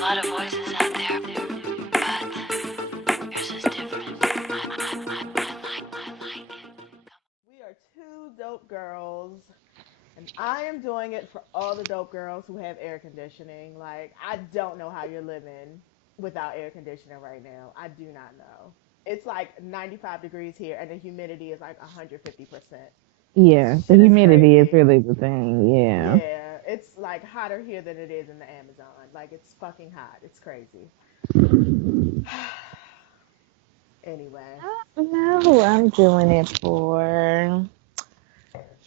a lot of voices out there, but yours is different. I like it. We are two dope girls, and I am doing it for all the dope girls who have air conditioning. Like, I don't know how you're living without air conditioning right now. I do not know. It's like 95 degrees here, and the humidity is like 150%. Yeah, the Shit is humidity is crazy. really the thing. Yeah. Yeah, it's like hotter here than it is in the Amazon. Like, it's fucking hot. It's crazy. Anyway. I don't know who I'm doing it for.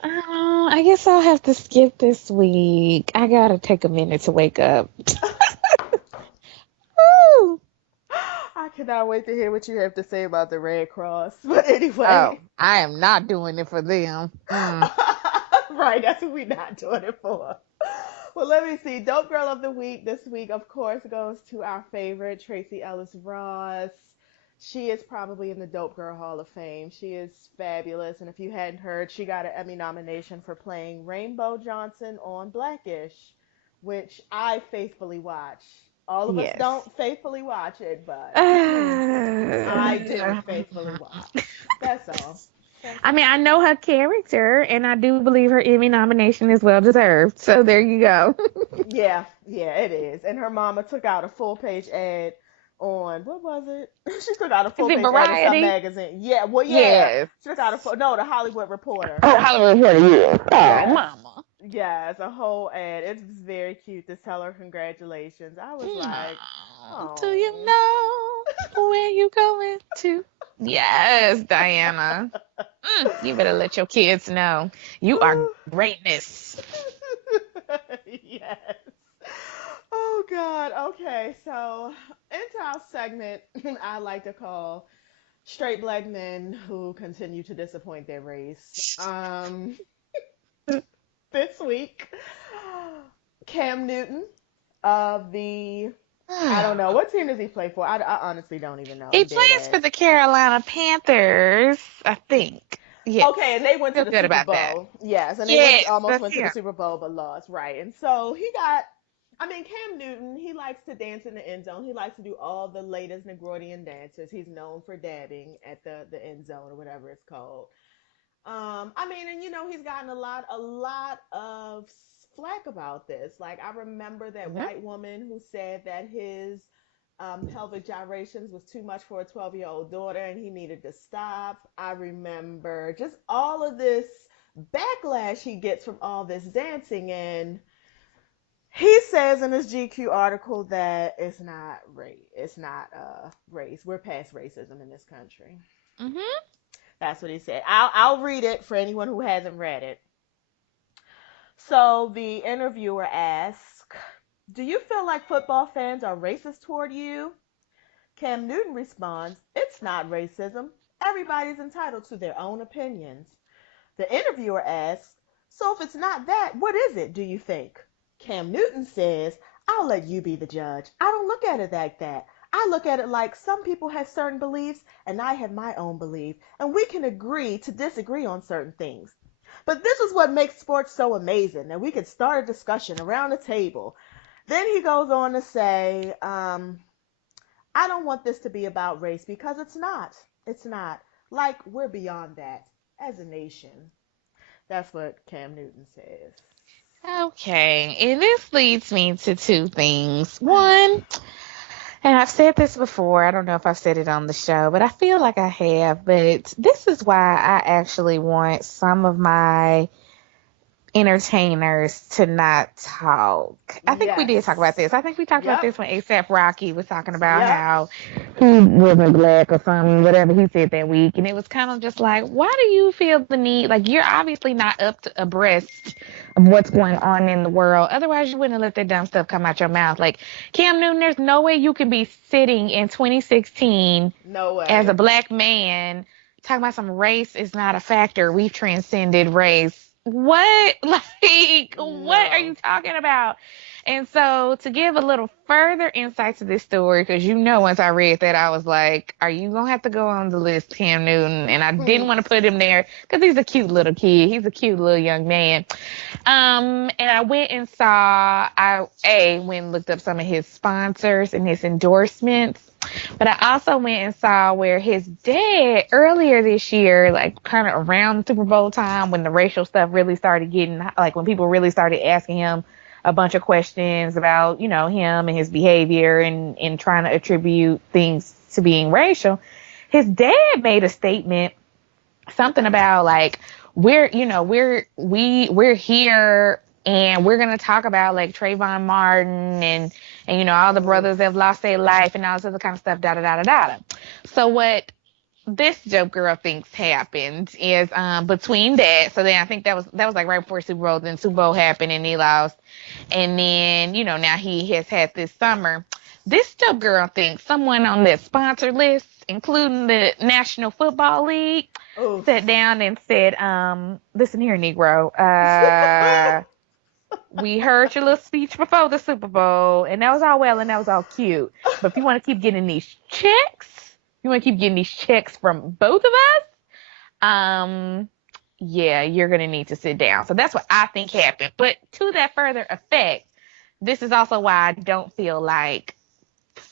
I guess I'll have to skip this week. I gotta take a minute to wake up. Woo! I cannot wait to hear what you have to say about the Red Cross. But Oh, anyway, I am not doing it for them. right, that's what we're not doing it for. Well, let me see. Dope Girl of the Week this week, of course, goes to our favorite, Tracy Ellis Ross. She is probably in the Dope Girl Hall of Fame. She is fabulous. And if you hadn't heard, she got an Emmy nomination for playing Rainbow Johnson on Blackish, which I faithfully watch. All of us Yes. don't faithfully watch it, but I do Uh, faithfully watch. That's all. That's I mean, I all. know her character, and I do believe her Emmy nomination is well deserved. So there you go. Yeah, yeah, it is. And her mama took out a full page ad on what was it? She took out a Is full it page ad in some Variety? magazine. Yeah, well, yeah, Yes. she took out a full no, the Hollywood Reporter. Oh, Hollywood Reporter, yes. Oh, Yes, mama. yes, a whole ad. It's very cute to tell her congratulations. I was like, Do you oh. know where you going to? Yes, Diana. You better let your kids know you are greatness. Yes. Oh God. Okay, so into our segment I like to call straight black men who continue to disappoint their race. This week, Cam Newton of the I don't know what team does he play for. I honestly don't even know. He I'm dead plays for ass. the Carolina Panthers, I think. Okay, and Yes. they went to Feel the good Super about that. Bowl. Yes, and they went Yes, almost that's went to the him. Super Bowl but lost, right? And so he got I mean Cam Newton, he likes to dance in the end zone. He likes to do all the latest Negroidian dances. He's known for dabbing at the end zone or whatever it's called. I mean, and he's gotten a lot of flack about this. Like I remember that Hmm. white woman who said that his pelvic gyrations was too much for a 12-year-old daughter and he needed to stop. I remember just all of this backlash he gets from all this dancing, and he says in his GQ article that it's not race. It's not race. We're past racism in this country. Hmm. That's what he said. I'll read it for anyone who hasn't read it. So the interviewer asks, "Do you feel like football fans are racist toward you?" Cam Newton responds, "It's not racism. Everybody's entitled to their own opinions." The interviewer asks, "So if it's not that, what is it, do you think?" Cam Newton says, "I'll let you be the judge. I don't look at it like that. I look at it like some people have certain beliefs and I have my own belief, and we can agree to disagree on certain things. But this is what makes sports so amazing, that we can start a discussion around the table." Then he goes on to say, "I don't want this to be about race because it's not. It's not. Like, we're beyond that as a nation." That's what Cam Newton says. Okay, and this leads me to two things. One, and I've said this before, I don't know if I've said it on the show, but I feel like I have. But this is why I actually want some of my entertainers to not talk. I think we did talk about Yes. this. I think we talked about Yep. this when ASAP Rocky was talking about Yep. how he wasn't black or something, whatever he said that week. And it was kind of just like, why do you feel the need? Like, you're obviously not up to abreast of what's going on in the world. Otherwise, you wouldn't have let that dumb stuff come out your mouth. Like, Cam Newton, there's no way you can be sitting in 2016 No as a way. black man talking about some race is not a factor. We've transcended race. What? Like, what are No. you talking about? And so, to give a little further insight to this story, because once I read that, I was like, are you going to have to go on the list, Cam Newton? And I didn't want to put him there because he's a cute little kid. He's a cute little young man. And I went and saw, went and looked up some of his sponsors and his endorsements. But I also went and saw where his dad earlier this year, like kind of around Super Bowl time when the racial stuff really started getting, like when people really started asking him a bunch of questions about, him and his behavior and trying to attribute things to being racial. His dad made a statement, something about like, we're here and we're gonna talk about like Trayvon Martin and all the brothers that have lost their life and all this other kind of stuff, da da da da da. So what this dope girl thinks happened is between that. So then I think that was like right before Super Bowl. Then Super Bowl happened and he lost, and then now he has had this summer. This dope girl thinks someone on that sponsor list, including the National Football League, Oof. sat down and said, "Listen here, Negro. We heard your little speech before the Super Bowl, and that was all well and that was all cute. But if you want to keep getting these checks, from both of us, yeah, you're gonna need to sit down." So that's what I think happened. But to that further effect, this is also why I don't feel like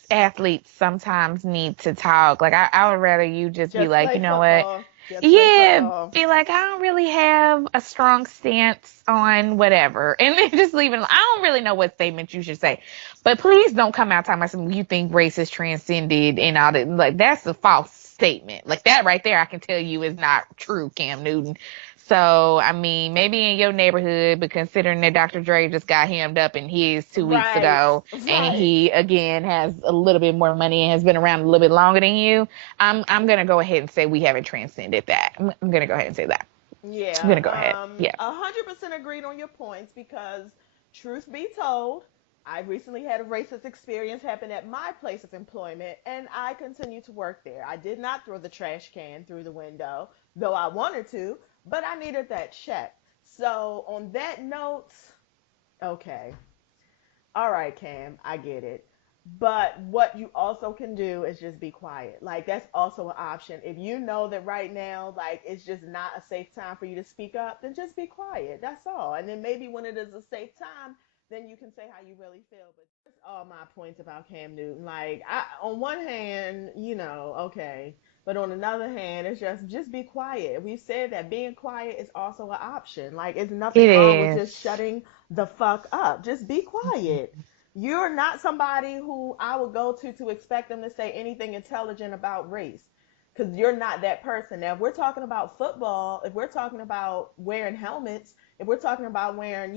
athletes sometimes need to talk. Like I would rather you just be Just like, play you know what? football. Just play Yeah, football. be like, I don't really have a strong stance on whatever. And then just leave it alone. I don't really know what statement you should say. But please don't come out talking about something you think race is transcended and all that. Like, that's a false statement. Like, that right there, I can tell you is not true, Cam Newton. So, I mean, maybe in your neighborhood, but considering that Dr. Dre just got hemmed up in his 2 weeks Right. ago, and Right. he again has a little bit more money and has been around a little bit longer than you, I'm gonna go ahead and say we haven't transcended that. I'm gonna go ahead and say that. I'm Yeah. gonna go ahead. Yeah. 100% agreed on your points because, truth be told, I recently had a racist experience happen at my place of employment, and I continue to work there. I did not throw the trash can through the window, though I wanted to, but I needed that check. So, on that note, okay. All right, Cam, I get it. But what you also can do is just be quiet. Like, that's also an option. If you know that right now, like, it's just not a safe time for you to speak up, then just be quiet. That's all. And then maybe when it is a safe time, then you can say how you really feel. But that's all my points about Cam Newton. Like, on one hand, okay. But on another hand, it's just be quiet. We've said that being quiet is also an option. Like, it's It nothing wrong with is. just shutting the fuck up. Just be quiet. You're not somebody who I would go to expect them to say anything intelligent about race, because you're not that person. Now, if we're talking about football, if we're talking about wearing helmets, if we're talking about wearing,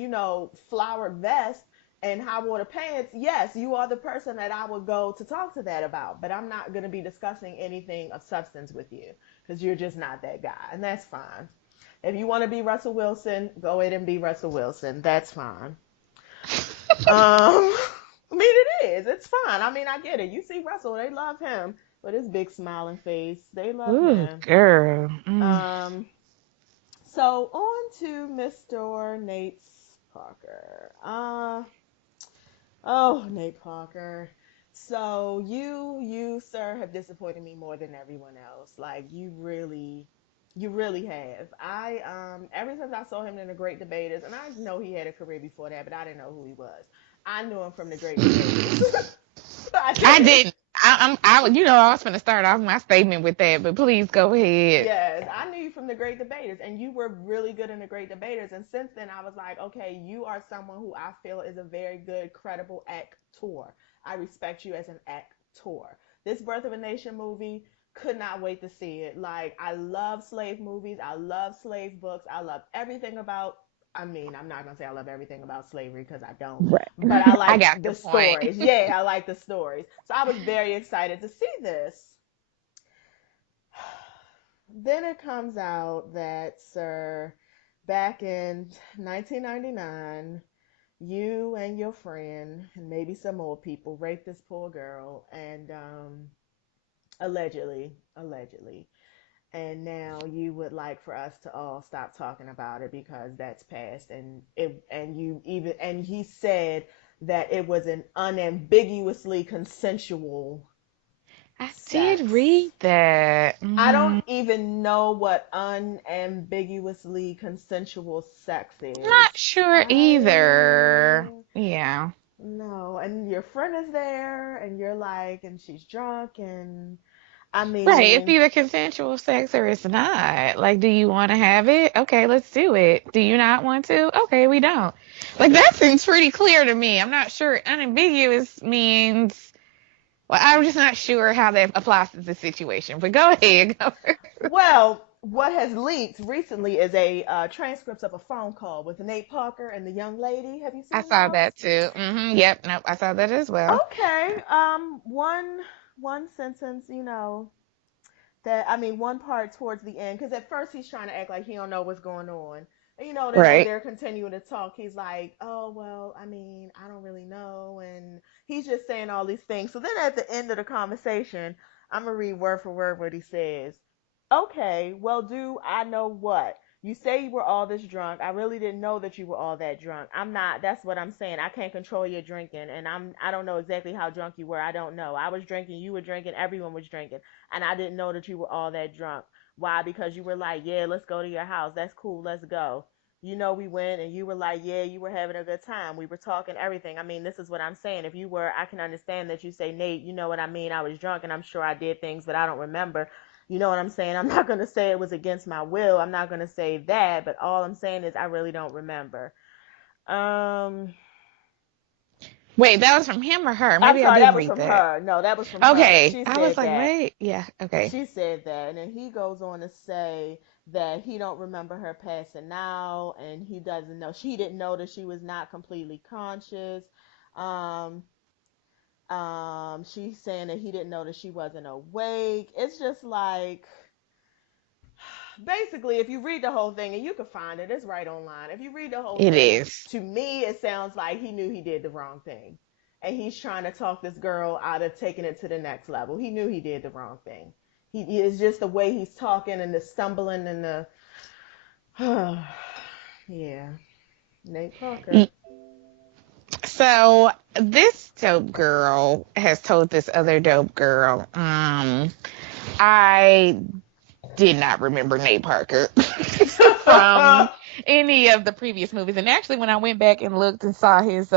flowered vests and high water pants, yes, you are the person that I would go to talk to that about. But I'm not going to be discussing anything of substance with you because you're just not that guy. And that's fine. If you want to be Russell Wilson, go ahead and be Russell Wilson. That's fine. I mean, it is. It's fine. I mean, I get it. You see Russell, they love him, but his big smiling face, they love Ooh, him. girl. Um, so on to Mr. Nate Parker. Oh, Nate Parker. So you, sir, have disappointed me more than everyone else. Like, you really have. Ever since I saw him in the Great Debaters, and I know he had a career before that, but I didn't know who he was. I knew him from the Great Debaters. I I did. didn't. I was going to start off my statement with that, but please go ahead. Yes, I knew you from the Great Debaters, and you were really good in the Great Debaters. And since then, I was like, okay, you are someone who I feel is a very good, credible actor. I respect you as an actor. This Birth of a Nation movie, could not wait to see it. Like, I love slave movies, I love slave books, I love everything about. I mean, I'm not gonna say I love everything about slavery because I don't, Right. but I I like got the your point. stories. Yeah, I like the stories. So I was very excited to see this. Then it comes out that, sir, back in 1999, you and your friend, and maybe some more people, raped this poor girl, and allegedly. And now you would like for us to all stop talking about it because that's past. And he said that it was an unambiguously consensual I did sex. read that. I don't even know what unambiguously consensual sex is. Not sure I either. Yeah. no, and your friend is there, and you're like, and she's drunk, and I Right. It's mean, either consensual sex or it's not. Like, do you want to have it? Okay, let's do it. Do you not want to? Okay, we don't. Like, that seems pretty clear to me. I'm not sure. Unambiguous means, well, I'm just not sure how that applies to the situation. But go ahead. Go. well, what has leaked recently is a transcripts of a phone call with Nate Parker and the young lady. Have you I seen saw those? that too. Yep. Nope. I saw that as well. Okay. One sentence, that I mean, one part towards the end, because at first he's trying to act like he don't know what's going on. And, then as Right. they're continuing to talk, he's like, "Oh well, I mean, I don't really know," and he's just saying all these things. So then at the end of the conversation, I'm gonna read word for word what he says. Okay, well, do I know what? You say you were all this drunk. I really didn't know that you were all that drunk. I'm not. That's what I'm saying. I can't control your drinking, and I don't know exactly how drunk you were. I don't know. I was drinking. You were drinking. Everyone was drinking, and I didn't know that you were all that drunk. Why? Because you were like, yeah, let's go to your house. That's cool. Let's go. We went, and you were like, yeah, you were having a good time. We were talking everything. I mean, this is what I'm saying. If you were, I can understand that you say, Nate, you know what I mean. I was drunk, and I'm sure I did things, but I don't remember. You know what I'm saying? I'm not going to say it was against my will. I'm not going to say that, but all I'm saying is I really don't remember. Um Wait, that was from him or her? I'm Maybe I sorry, that didn't was read from that. her. No, that was from her. Okay. She I was said like, that. wait. Yeah. Okay. She said that, and then he goes on to say that he don't remember her passing out, and he doesn't know. She didn't know that she was not completely conscious. Um she's saying that he didn't know that she wasn't awake. It's just like, basically, if you read the whole thing, and you can find it, it's right online. If you read the whole It thing, is. to me it sounds like he knew he did the wrong thing, and he's trying to talk this girl out of taking it to the next level. He knew he did the wrong thing. He is just the way he's talking and the stumbling and the yeah, Nate Parker. Y- So this dope girl has told this other dope girl, I did not remember Nate Parker from any of the previous movies. And actually, when I went back and looked and saw his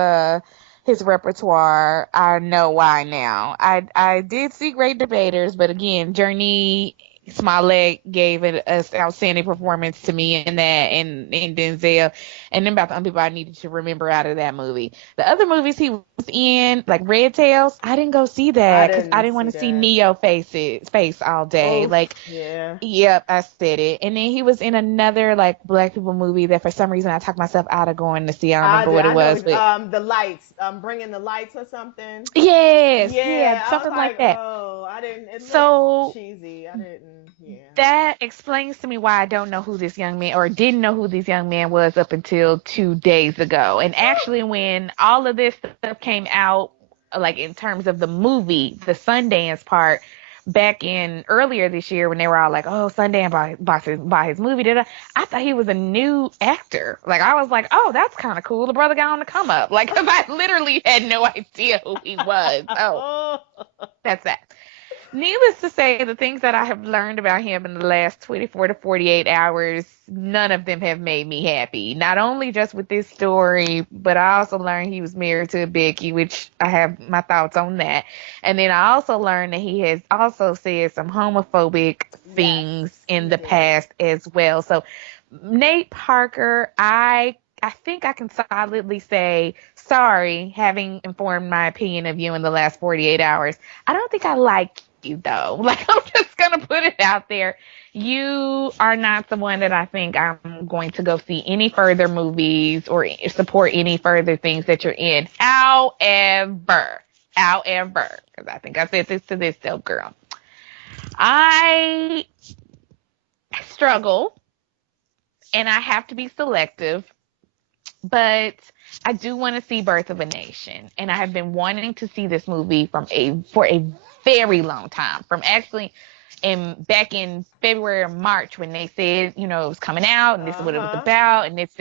repertoire, I know why now. I did see Great Debaters, but again, Journey Smollett gave it an outstanding performance to me in that, and Denzel, and then about the only people I needed to remember out of that movie. The other movies he was in, like Red Tails, I didn't go see I that because I didn't didn't see want to see that. Neo face all day. Oof, Like, yeah. yep, I said it. And then he was in another like black people movie that for some reason I talked myself out of going to see. I don't I remember did. what it I know. was, but The lights. Bringing the lights or something. yes, yeah, Yeah, I was something like like, that. oh, I didn't. It looks So cheesy. I didn't. Yeah. that explains to me why I don't know who this young man or didn't know who this young man was up until 2 days ago. And actually, when all of this stuff came out, like in terms of the movie, the Sundance part, back in earlier this year when they were all like, "Oh, Sundance by his movie," I thought he was a new actor. Like I was like, "Oh, that's kind of cool." The brother got on the come up, like because I literally had no idea who he was. Oh, Oh. that's that. Needless to say, the things that I have learned about him in the last 24 to 48 hours, none of them have made me happy. Not only just with this story, but I also learned he was married to a Becky, which I have my thoughts on that. And then I also learned that he has also said some homophobic Yes, things in he the did. past as well. So, Nate Parker, I think I can solidly say sorry, having informed my opinion of you in the last 48 hours. I don't think I like you though. Like I'm just gonna put it out there. You are not the one that I think I'm going to go see any further movies or support any further things that you're in. However, because I think I said this to this dope girl, I struggle and I have to be selective, but I do want to see Birth of a Nation, and I have been wanting to see this movie for a very long time. From actually, back in February or March when they said it was coming out and this is Uh what it was huh. about, and it's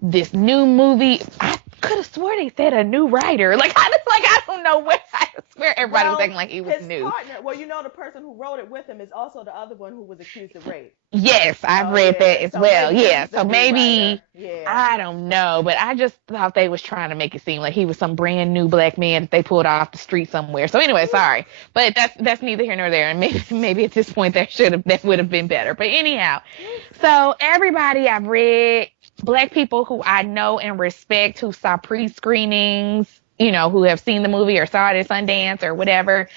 this new movie. I could have swore they said a new writer. Like, I don't know what. I swear everybody was acting like he was his new. partner. Well, the person who wrote it with him is also the other one who was accused of rape. Yes, I've So read that yeah, as so well. maybe this Yeah, is the so new writer. maybe Yeah. I don't know, but I just thought they was trying to make it seem like he was some brand new black man that they pulled off the street somewhere. So anyway, sorry, but that's neither here nor there. And maybe at this point that would have been better. But anyhow, so everybody I've read, black people who I know and respect who saw pre-screenings, who have seen the movie or saw it at Sundance or whatever,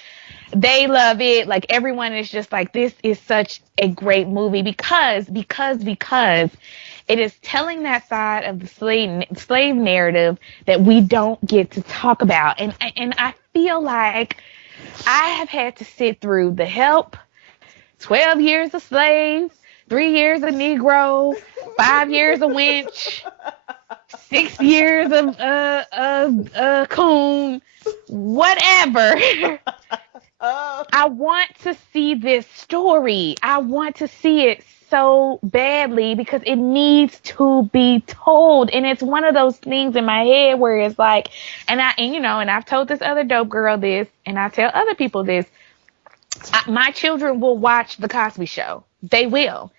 they love it. Like, everyone is just like, this is such a great movie because it is telling that side of the slave narrative that we don't get to talk about. And I feel like I have had to sit through The Help, 12 years a slave, 3 years a Negro, 5 years a wench, 6 years of coon, whatever. I want to see this story. I want to see it so badly because it needs to be told. And it's one of those things in my head where it's like, and I've told this other dope girl this, and I tell other people this. My children will watch The Cosby Show. They will.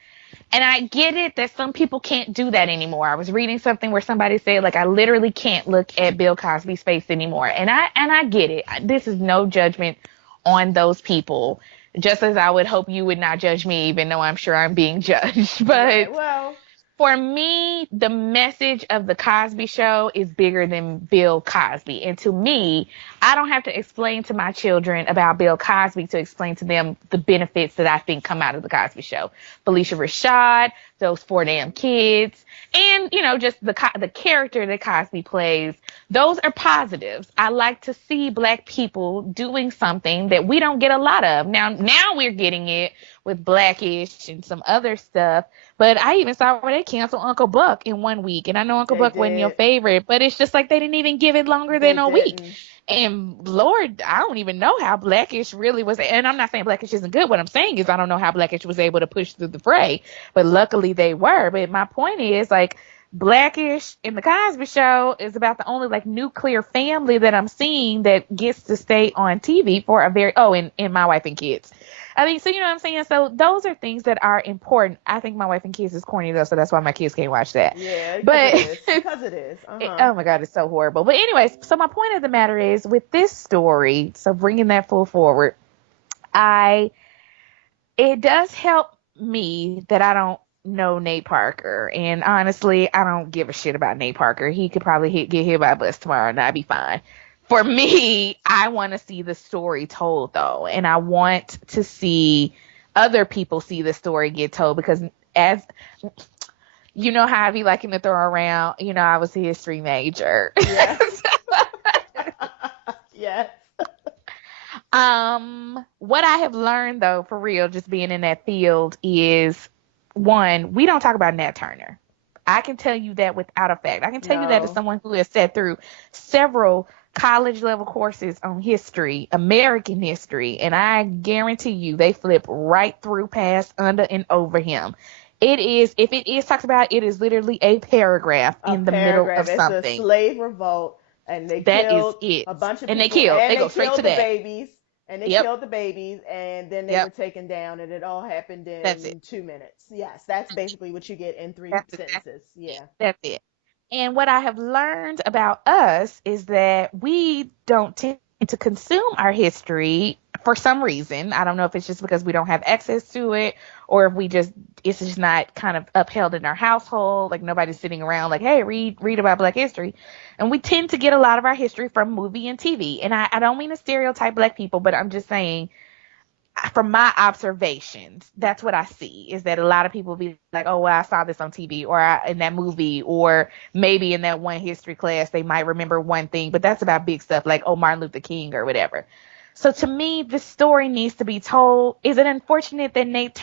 And I get it that some people can't do that anymore. I was reading something where somebody said, like, I literally can't look at Bill Cosby's face anymore. And I get it. This is no judgment on those people, just as I would hope you would not judge me, even though I'm sure I'm being judged. But right, well, for me, the message of The Cosby Show is bigger than Bill Cosby. And to me, I don't have to explain to my children about Bill Cosby to explain to them the benefits that I think come out of The Cosby Show. Felicia Rashad, those 4 damn kids, and, just the character that Cosby plays. Those are positives. I like to see black people doing something that we don't get a lot of. Now we're getting it with Blackish and some other stuff. But I even saw where they canceled Uncle Buck in 1 week. And I know Uncle Buck wasn't your favorite, but it's just like they didn't even give it longer than a week. And Lord, I don't even know how Blackish really was. And I'm not saying Blackish isn't good. What I'm saying is I don't know how Blackish was able to push through the fray. But luckily they were. But my point is, like, Blackish in The Cosby Show is about the only, like, nuclear family that I'm seeing that gets to stay on TV for a very, and My Wife and Kids. I mean, so you know what I'm saying? So those are things that are important. I think My Wife and Kids is corny though, so that's why my kids can't watch that. Yeah, but because it is. Oh my God, it's so horrible. But anyways, so my point of the matter is with this story, so bringing that full forward, it does help me that I don't know Nate Parker. And honestly, I don't give a shit about Nate Parker. He could probably get hit by a bus tomorrow and I'd be fine. For me, I want to see the story told, though, and I want to see other people see the story get told because, as you know, how I be liking to throw around, I was a history major. Yes. Yes. What I have learned, though, for real, just being in that field is, one, we don't talk about Nat Turner. I can tell you that without a fact. I can tell you that as someone who has sat through several college level courses on history, American history, and I guarantee you they flip right through, past, under, and over him. It is, if it is talked about, it is literally a paragraph in the middle of something. It's a slave revolt, and they killed a bunch of people. They go straight to that. Babies, and they killed the babies, and then they were taken down, and it all happened in 2 minutes. Yes, that's basically what you get in 3 sentences. Yeah. That's it. And what I have learned about us is that we don't tend to consume our history for some reason. I don't know if it's just because we don't have access to it or if it's just not kind of upheld in our household. Like nobody's sitting around like, hey, read about Black history. And we tend to get a lot of our history from movie and TV. And I don't mean to stereotype Black people, but I'm just saying, from my observations, that's what I see, is that a lot of people be like, oh, well, I saw this on TV or in that movie, or maybe in that one history class, they might remember one thing, but that's about big stuff like, oh, Martin Luther King or whatever. So to me, the story needs to be told. Is it unfortunate that Nate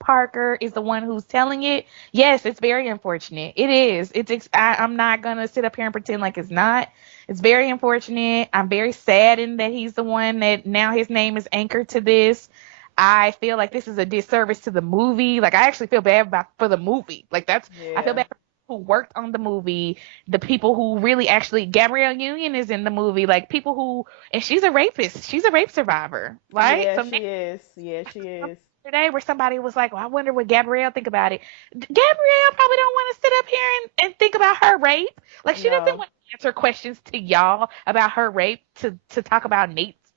Parker is the one who's telling it? Yes, it's very unfortunate. It is. I'm not going to sit up here and pretend like it's not. It's very unfortunate. I'm very saddened that he's the one that now his name is anchored to this. I feel like this is a disservice to the movie. Like, I actually feel bad for the movie. Like, I feel bad for who worked on the movie, the people who really actually Gabrielle Union is in the movie, like people who and she's a rapist. She's a rape survivor, right? Yeah, So she is. Yeah, she is. today where somebody was like, well, I wonder what Gabrielle think about it. Gabrielle probably don't want to sit up here and think about her rape. Like she doesn't No. want to answer questions to y'all about her rape to talk about Nate's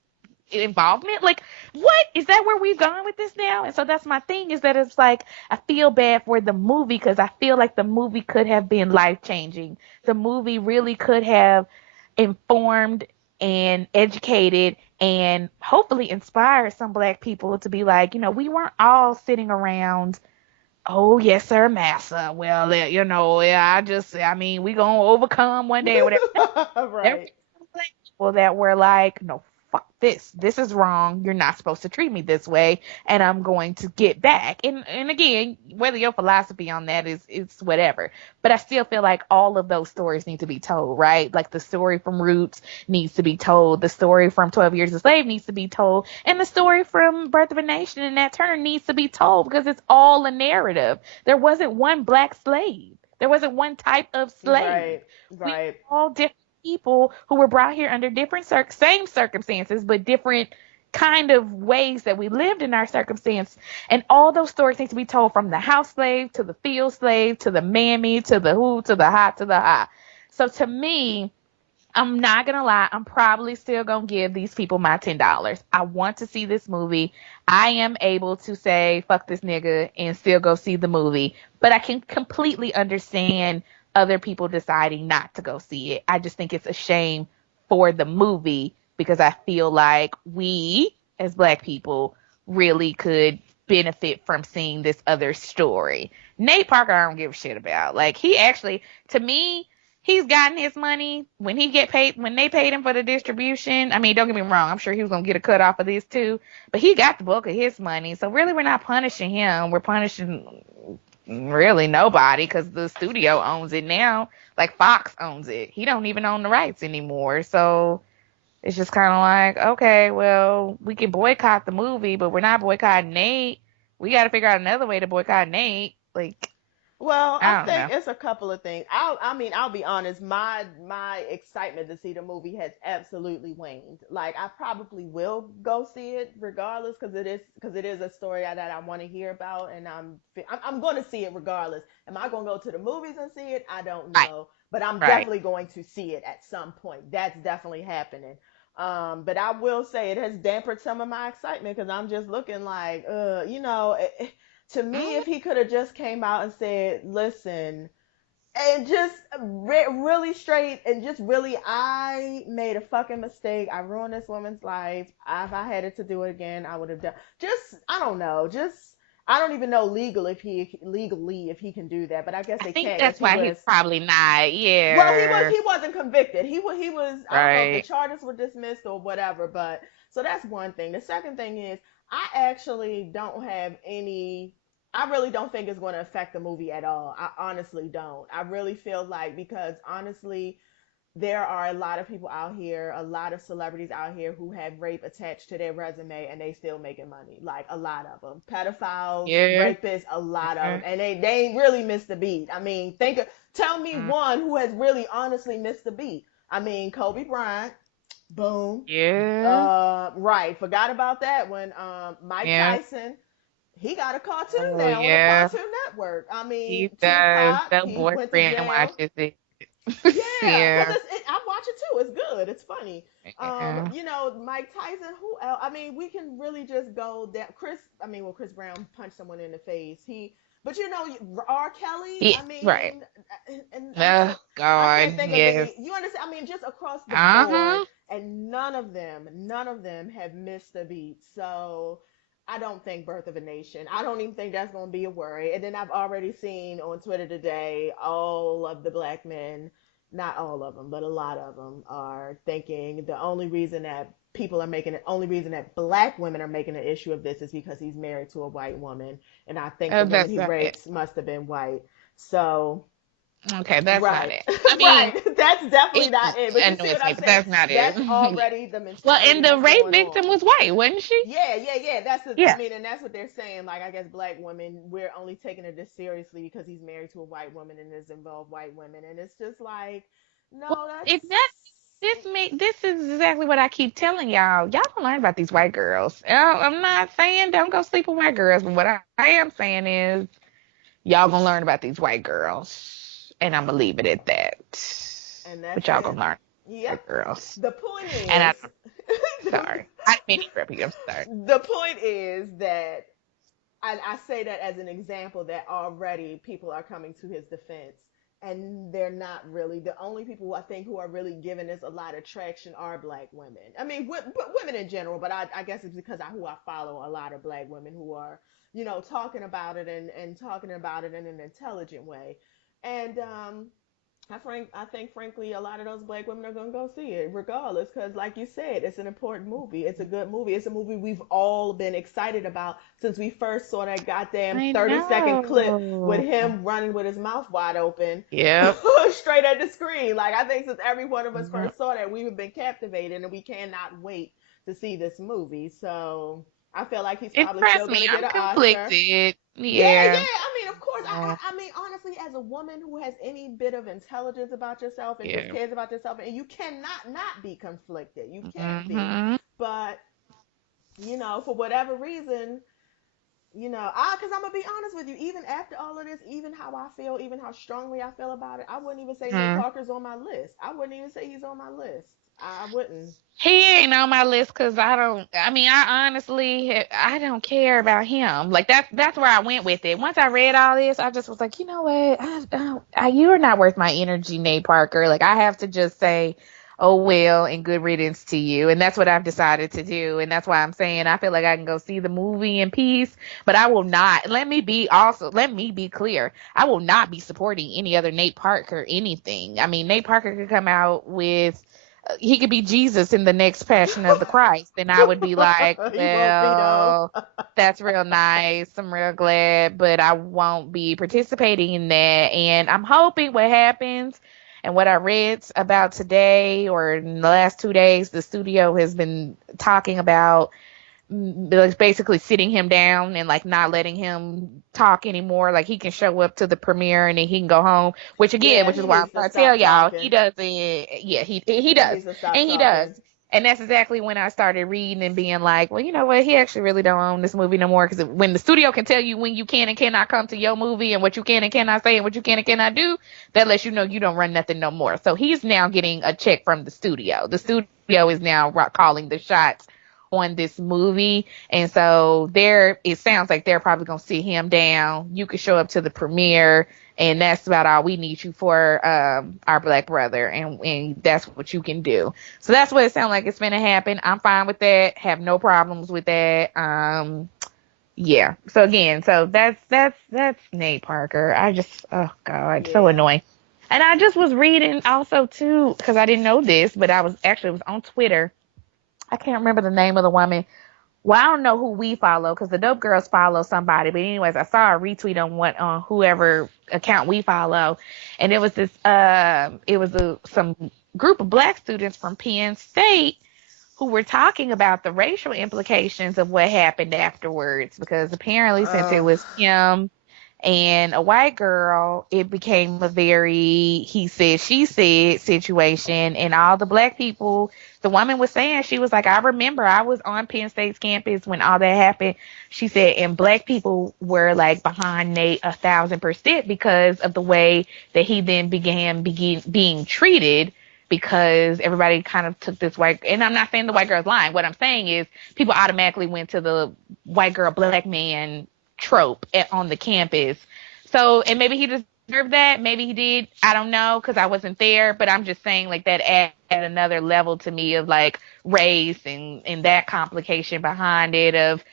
involvement. Like, what is that where we've gone with this now? And so that's my thing is that it's like I feel bad for the movie because I feel like the movie could have been life changing. The movie really could have informed and educated and hopefully inspired some black people to be like, we weren't all sitting around. Oh yes, sir, massa. Well, yeah, I mean, we gonna overcome one day or whatever. There were Right. some black people that were like, no, fuck this. This is wrong. You're not supposed to treat me this way, and I'm going to get back. And again, whether your philosophy on that is it's whatever. But I still feel like all of those stories need to be told, right? Like the story from Roots needs to be told, the story from 12 Years a Slave needs to be told, and the story from Birth of a Nation and Nat Turner needs to be told because it's all a narrative. There wasn't one black slave. There wasn't one type of slave. Right. We Right. were all different people who were brought here under different same circumstances, but different kind of ways that we lived in our circumstance. And all those stories need to be told from the house slave to the field slave to the mammy to the who to the ha to the ha. So to me, I'm not gonna lie, I'm probably still gonna give these people my $10. I want to see this movie. I am able to say fuck this nigga and still go see the movie, but I can completely understand other people deciding not to go see it. I just think it's a shame for the movie because I feel like we as black people really could benefit from seeing this other story. Nate Parker, I don't give a shit about. Like he actually, to me, he's gotten his money when he get paid when they paid him for the distribution. I mean, don't get me wrong, I'm sure he was gonna get a cut off of this too, but he got the bulk of his money. So really, we're not punishing him. We're punishing really nobody because the studio owns it now. Like Fox owns it. He don't even own the rights anymore. So it's just kind of like, okay, well, we can boycott the movie, but we're not boycotting Nate. We got to figure out another way to boycott Nate. Like, Well, I I don't think know. it's a couple of things. I'll be honest. My excitement to see the movie has absolutely waned. Like, I probably will go see it regardless, because it is a story that I want to hear about, and I'm going to see it regardless. Am I going to go to the movies and see it? I don't Right, know, but I'm right. definitely going to see it at some point. That's definitely happening. But I will say it has dampened some of my excitement because I'm just looking like, to me, Mm, if he could have just came out and said, listen, and just really straight and just really, I made a fucking mistake. I ruined this woman's life. If I had it to do it again, I would have done. Just, I don't know. Just, I don't even know legally if he can do that, but I guess I they think can't because that's he why he's was. probably not. Well, Yeah. he wasn't convicted. He was. I don't know if the Right. charges were dismissed or whatever, but so that's one thing. The second thing is I actually don't have any. I really don't think it's going to affect the movie at all. I honestly don't. I really feel like, because honestly, there are a lot of people out here, a lot of celebrities out here who have rape attached to their resume and they still making money. Like a lot of them, pedophiles, Yeah. rapists, a lot of them, Yeah. and they ain't really missed the beat. I mean, tell me Mm, one who has really honestly missed the beat. I mean, Kobe Bryant, boom, yeah. right, forgot about that one. Mike Yeah. Tyson, he got a cartoon Oh now on a yeah. Cartoon Network. I He mean, does. Tupac, The he went to boyfriend jail. watches it. Yeah, because Yeah. I watch it too. It's good. It's funny. Yeah. Mike Tyson. Who else? I mean, we can really just go down. Chris Brown punched someone in the face. But R. Kelly. Yeah. I Right. mean, and Oh I God. can't think of Yes. any. You understand? I mean, just across the board, Uh-huh. and none of them have missed a beat. So I don't think Birth of a Nation. I don't even think that's going to be a worry. And then I've already seen on Twitter today all of the black men, not all of them, but a lot of them are thinking the only reason that black women are making an issue of this is because he's married to a white woman. And I think the woman That's he right. rapes must have been white. So Okay, that's not Right. it. I mean, Right. That's definitely it not it. But you see what annoys me, I'm but saying? that's not it. That's already the Well, and mentality the that's rape going victim on. was white, wasn't she? Yeah, yeah, yeah. That's the. I Yeah. mean, and that's what they're saying. Like, I guess black women, we're only taking it this seriously because he's married to a white woman and is involved white women, and it's just like, Well, no, it that this is exactly what I keep telling y'all. Y'all don't learn about these white girls. I'm not saying don't go sleep with white girls, but what I am saying is y'all gonna learn about these white girls, and I'm gonna leave it at that. and that's But y'all it. gonna learn Yep. white girls, The point and I is, don't. Sorry, I didn't mean to interrupt you. I'm sorry. the point is that I say that as an example that already people are coming to his defense, and they're not really the only people I think who are really giving this a lot of traction are black women. I mean, but women in general, but I guess it's because who I follow a lot of black women who are talking about it and talking about it in an intelligent way, and I think, frankly, a lot of those black women are gonna go see it, regardless, because, like you said, it's an important movie. It's a good movie. It's a movie we've all been excited about since we first saw that goddamn I 30-second clip with know. him running with his mouth wide open, Yep. straight at the screen. Like, I think since every one of us Mhm. first saw that, we've been captivated, and we cannot wait to see this movie. So I feel like he's probably still Impress me. gonna get I'm an Oscar. conflicted. Yeah, Yeah. yeah. I mean, of course. Yeah. I mean, honestly, as a woman who has any bit of intelligence about yourself and just Yeah. cares about yourself, and you cannot not be conflicted. You can't be. Hmm. But for whatever reason, because I'm gonna be honest with you, even after all of this, even how I feel, even how strongly I feel about it, I wouldn't even say Nate Hmm. Parker's on my list. I wouldn't even say he's on my list. I wouldn't. He ain't on my list because I don't. I mean, I honestly, I don't care about him. Like that's where I went with it. Once I read all this, I just was like, you know what? You're not worth my energy, Nate Parker. Like I have to just say, oh well, and good riddance to you. And that's what I've decided to do. And that's why I'm saying I feel like I can go see the movie in peace, but I will not. Let me be clear. I will not be supporting any other Nate Parker anything. I mean, Nate Parker could come out with he could be Jesus in the next Passion of the Christ, and I would be like, He won't be though. well, that's real nice. I'm real glad, but I won't be participating in that. And I'm hoping what happens and what I read about today or in the last 2 days, the studio has been talking about like basically sitting him down and like not letting him talk anymore. Like he can show up to the premiere and then he can go home. Yeah, Which is he why I'm needs to trying to tell stop y'all he talking. doesn't. Yeah, he He does, needs to stop and he does. talking. And that's exactly when I started reading and being like, well, you know what? He actually really don't own this movie no more. Because when the studio can tell you when you can and cannot come to your movie and what you can and cannot say and what you can and cannot do, that lets you know you don't run nothing no more. So he's now getting a check from the studio. The studio is now calling the shots on this movie. And so it sounds like they're probably gonna sit him down. You could show up to the premiere, and that's about all we need you for, our black brother, and that's what you can do. So that's what it sounds like it's gonna happen. I'm fine with that. Have no problems with that. Yeah. So again, so that's Nate Parker. I just oh god, so Yeah. annoying. And I just was reading also too because I didn't know this, but it was on Twitter. I can't remember the name of the woman. Well, I don't know who we follow because the Dope Girls follow somebody. But anyways, I saw a retweet on whoever account we follow, and it was some group of black students from Penn State who were talking about the racial implications of what happened afterwards because apparently since it Ugh. was him and a white girl, it became a very he said, she said situation. And all the black people, the woman was saying, she was like, I remember I was on Penn State's campus when all that happened. She said, and black people were like behind Nate 1,000% because of the way that he then began being treated because everybody kind of took this white, and I'm not saying the white girl's lying. What I'm saying is people automatically went to the white girl, black man trope on the campus. So, and maybe he deserved that. Maybe he did. I don't know because I wasn't there. But I'm just saying, like that add another level to me of like race and that complication behind it. Of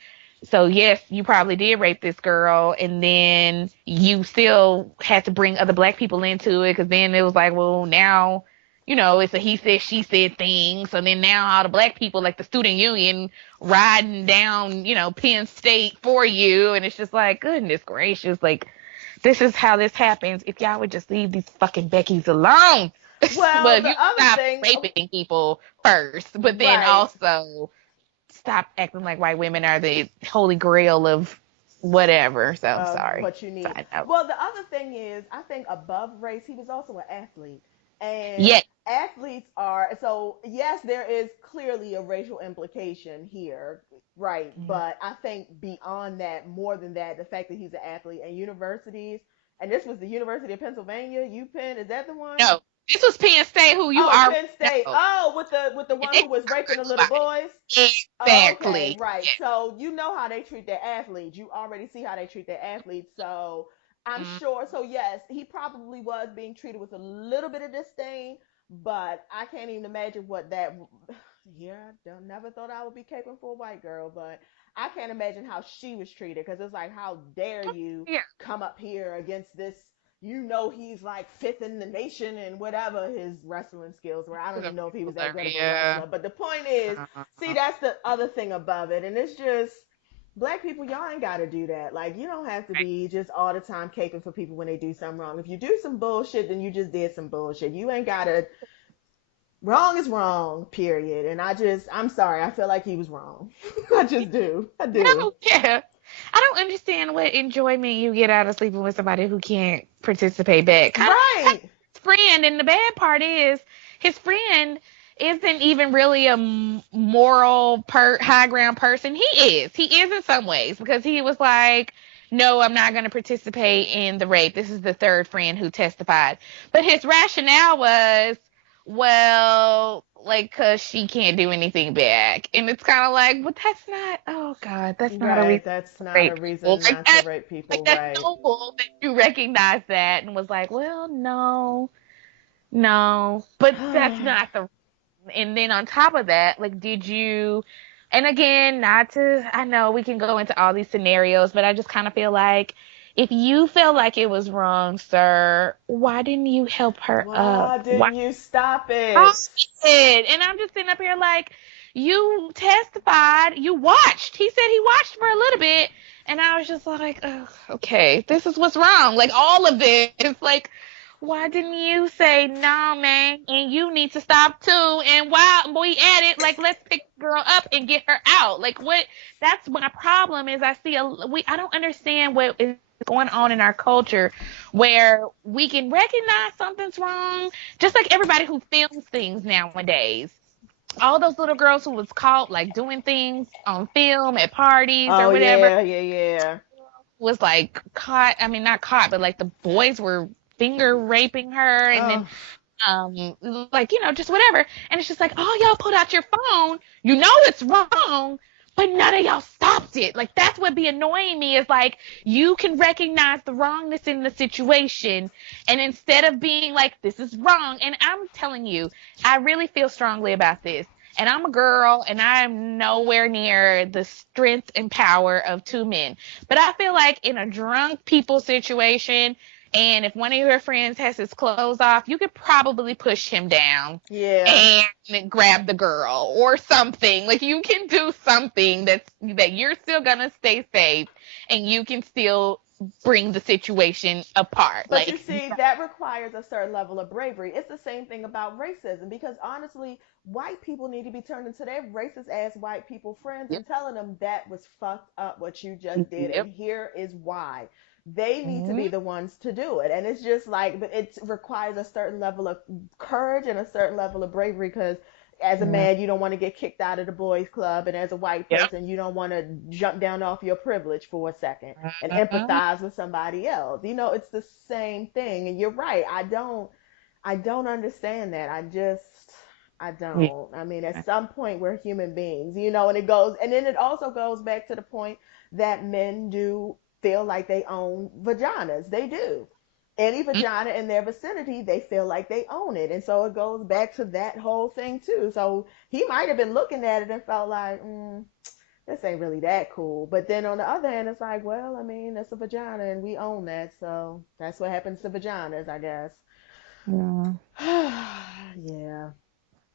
so yes, you probably did rape this girl, and then you still had to bring other black people into it because then it was like, well, now it's a he said, she said thing. So then now all the black people, like the student union, riding down, Penn State for you. And it's just like, goodness gracious. Like, this is how this happens. If y'all would just leave these fucking Beckys alone. Well, Well, if you the other stop thing, raping people first, but then right. also stop acting like white women are the holy grail of whatever. So I'm Of sorry. what you need. Side note. Well, the other thing is, I think above race, he was also an athlete. And Yeah. athletes are, so yes, there is clearly a racial implication here, right? But I think beyond that, more than that, the fact that he's an athlete and universities, and this was the University of Pennsylvania, UPenn, is that the one? No, this was Penn State, who you Oh, already Penn State. know. Oh, with the And one they who was raping the little about boys. it. Oh, okay, Exactly. right. So you know how they treat their athletes. You already see how they treat their athletes. So I'm Mm, sure. So yes, he probably was being treated with a little bit of disdain, but I can't even imagine what that. Yeah, don't never thought I would be caping for a white girl, but I can't imagine how she was treated because it's like, how dare you yeah. come up here against this? You know he's like fifth in the nation and whatever his wrestling skills were. I don't even know if he was that good of a Yeah. wrestler. But the point is, see, that's the other thing above it. And it's just black people, y'all ain't gotta do that. Like, you don't have to be just all the time caping for people when they do something wrong. If you do some bullshit, then you just did some bullshit. You ain't gotta, wrong is wrong, period. And I'm sorry, I feel like he was wrong. I just do. I do. No, yeah. I don't understand what enjoyment you get out of sleeping with somebody who can't participate back. Kind of Right. his friend, and the bad part is his friend isn't even really a moral high ground person. He is. He is in some ways because he was like, "No, I'm not going to participate in the rape." This is the third friend who testified, but his rationale was, well, like, cause she can't do anything back, and it's kind of like, but that's not. Oh God, that's not a Right. reason That's to not a rape people. reason not to rape Like people. that's Right. noble that you recognize that and was like, well, no, no, but that's not the. And then on top of that, like, did you? And again, not to. I know we can go into all these scenarios, but I just kind of feel like if you felt like it was wrong, sir, why didn't you help her up? Why Why didn't you stop I it? did. And I'm just sitting up here like, you testified, you watched. He said he watched for a little bit. And I was just like, oh, okay, this is what's wrong. Like, all of this. Like, why didn't you say, no, man, and you need to stop too? And while we at it, like, let's pick the girl up and get her out. Like, what? That's my problem is I don't understand what is going on in our culture where we can recognize something's wrong just like everybody who films things nowadays. All those little girls who was caught like doing things on film at parties or Oh whatever yeah, yeah, yeah. was like caught. I mean, not caught, but like the boys were finger raping her, and then Oh, like, just whatever. And it's just like, oh, y'all put out your phone, it's wrong, but none of y'all stopped it. Like, that's what be annoying me is like, you can recognize the wrongness in the situation, and instead of being like, this is wrong. And I'm telling you, I really feel strongly about this. And I'm a girl, and I'm nowhere near the strength and power of two men. But I feel like in a drunk people situation, and if one of your friends has his clothes off, you could probably push him down yeah. and grab the girl or something. Like, you can do something that you're still gonna stay safe and you can still bring the situation apart. But you Like, see, that requires a certain level of bravery. It's the same thing about racism because honestly, white people need to be turned into their racist ass white people friends yep, and telling them that was fucked up what you just did, and yep, here is why. They need to be mm-hmm, the ones to do it. And it's just like, but it requires a certain level of courage and a certain level of bravery because as a yeah, man, you don't want to get kicked out of the boys club, and as a white yep, person, you don't want to jump down off your privilege for a second and uh-huh, empathize with somebody else. It's the same thing. And you're right. I don't understand that. I yeah, don't. I mean, at some point we're human beings, and then it also goes back to the point that men do feel like they own vaginas. They do. Any mm, vagina in their vicinity, they feel like they own it. And so it goes back to that whole thing too. So he might have been looking at it and felt like, this ain't really that cool. But then on the other hand, it's like, well, I mean, it's a vagina and we own that. So that's what happens to vaginas, I guess. yeah. Yeah.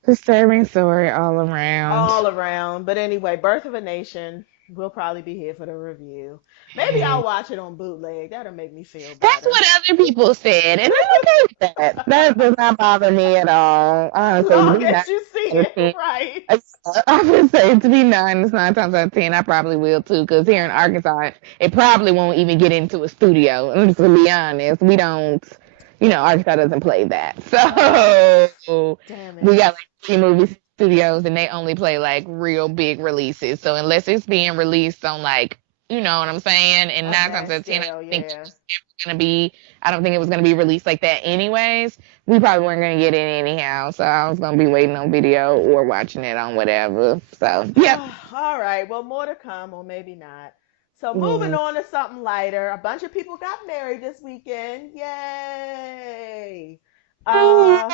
Disturbing story all around. all around. But anyway, Birth of a Nation. We'll probably be here for the review. Maybe I'll watch it on bootleg. That'll make me feel That's better. what other people said, and I'm okay with that. That does not bother me at all. Honestly, to Long be as nice you see out of it, 10, right? I would say to be nice, 9 times out of 10, I probably will too. Because here in Arkansas, it probably won't even get into a studio. I'm just gonna be honest. We don't, Arkansas doesn't play that. Oh, So damn we it. got like 3 movie studios, and they only play like real big releases. So unless it's being released on like, you know what I'm saying, and A 9 times mass out of 10, scale, think yeah. gonna be I don't think it was gonna be released like that anyways. We probably weren't gonna get it anyhow. So I was gonna be waiting on video or watching it on whatever. So yep. All right. Well, more to come, or maybe not. So, moving Mm. on to something lighter. A bunch of people got married this weekend. Yay! Uh,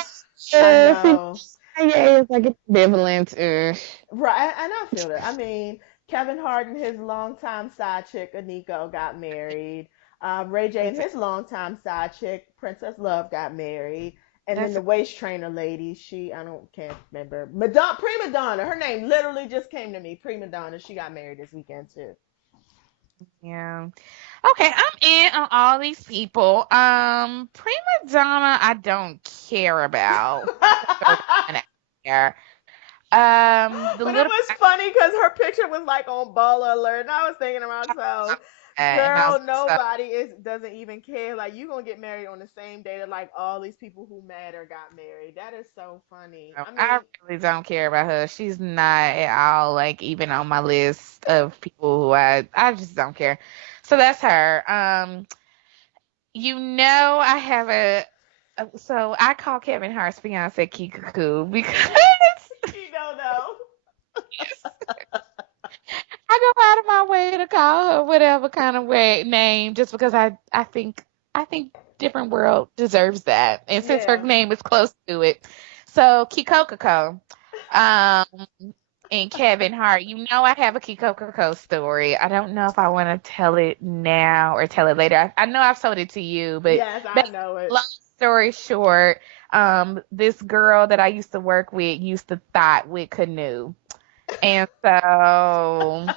I Yes, know. yes, like it's ambivalent. Right, and I feel that. I mean, Kevin Hart and his longtime side chick Aniko got married. Ray J and his longtime side chick Princess Love got married, and then That's the waist trainer lady, I don't can't remember, Prima Donna. Her name literally just came to me. Prima Donna. She got married this weekend too. yeah. Okay, I'm in on all these people. Prima Donna, I don't care about. So I care. The But it little was funny because her picture was like on Baller Alert, and I was thinking to myself, and I was "Girl, so nobody is doesn't even care. Like you gonna get married on the same day that like all these people who matter got married. That is so funny. I I mean, really don't care about her. She's not at all like even on my list of people who I just don't care. So that's her. I have so I call Kevin Hart's fiance Kikuku because you don't know. I go out of my way to call her whatever kind of way name just because I think different world deserves that. And since her Yeah. name is close to it. So Kikokako. Um and Kevin Hart, I have a Kikokako story. I don't know if I want to tell it now or tell it later. I know I've told it to you, but Yes, I basically, know it. long story short, this girl that I used to work with used to thought with canoe. And so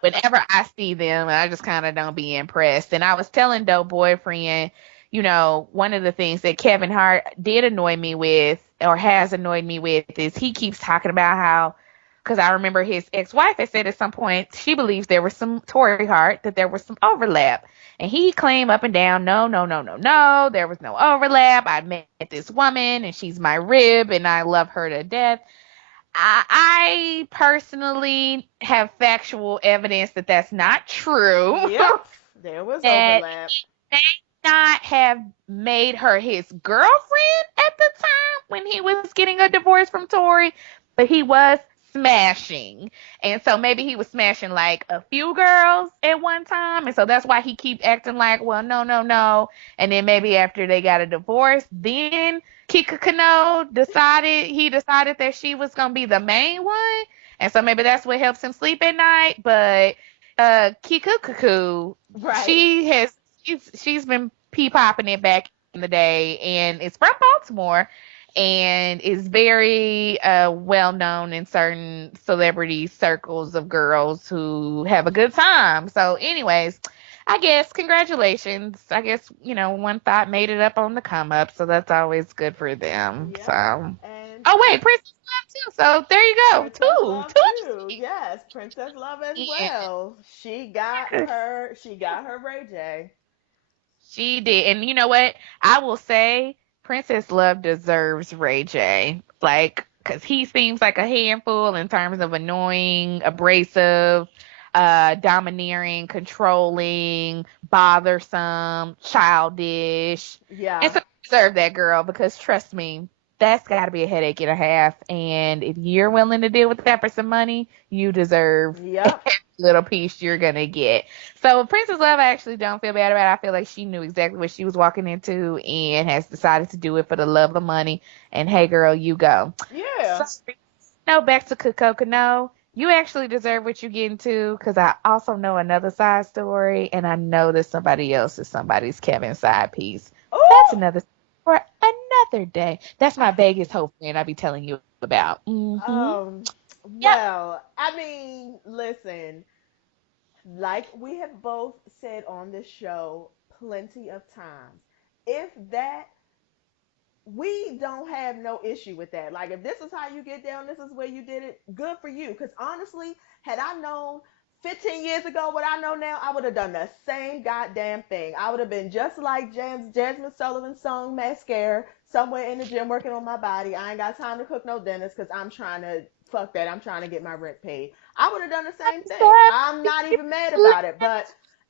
whenever I see them, I just kind of don't be impressed. And I was telling Dope Boyfriend, one of the things that Kevin Hart did annoy me with or has annoyed me with is he keeps talking about how, because I remember his ex-wife had said at some point she believes there was some Tory Hart, that there was some overlap. And he claimed up and down, no, no, no, no, no, there was no overlap. I met this woman and she's my rib and I love her to death. I personally have factual evidence that that's not true. Yep, there was That overlap. may not have made her his girlfriend at the time when he was getting a divorce from Tori, but he was smashing. And so maybe he was smashing like a few girls at one time. And so that's why he keep acting like, well, no, no, no. And then maybe after they got a divorce, then Kika Kano decided that she was gonna be the main one. And so maybe that's what helps him sleep at night. But Kikukuku, Right. she's been pee popping it back in the day, and it's from Baltimore, and is very well known in certain celebrity circles of girls who have a good time. So, anyways, I guess congratulations. I guess one thought made it up on the come up, so that's always good for them. So, Yep. And oh wait, Princess Love too. So there you go, Princess two, Love too. two. Yes, Princess Love as Yeah. well. She got her Ray J. She did. And you know what? I will say Princess Love deserves Ray J. Like, because he seems like a handful in terms of annoying, abrasive, domineering, controlling, bothersome, childish. And Yeah. so you deserve that girl because trust me, that's got to be a headache and a half. And if you're willing to deal with that for some money, you deserve Yep. little piece you're gonna get. So Princess Love, I actually don't feel bad about it. I feel like she knew exactly what she was walking into and has decided to do it for the love of money. And hey, girl, you go. So Yeah. no, back to Coco. No, you actually deserve what you get into because I also know another side story, and I know that somebody else is somebody's Kevin side piece. But that's Oh, another for another day. That's my Vegas hope, and I'll be telling you about. Mm-hmm. Yep. Well, I mean, listen, like we have both said on this show plenty of times, if that we don't have no issue with that. Like, if this is how you get down, this is where you did it, good for you. Because honestly, had I known 15 years ago what I know now, I would have done the same goddamn thing. I would have been just like Jasmine Sullivan's song Mascara, somewhere in the gym working on my body. I ain't got time to cook no dinners because I'm trying to, fuck that, I'm trying to get my rent paid. I would have done the same thing. I'm not even mad about it. But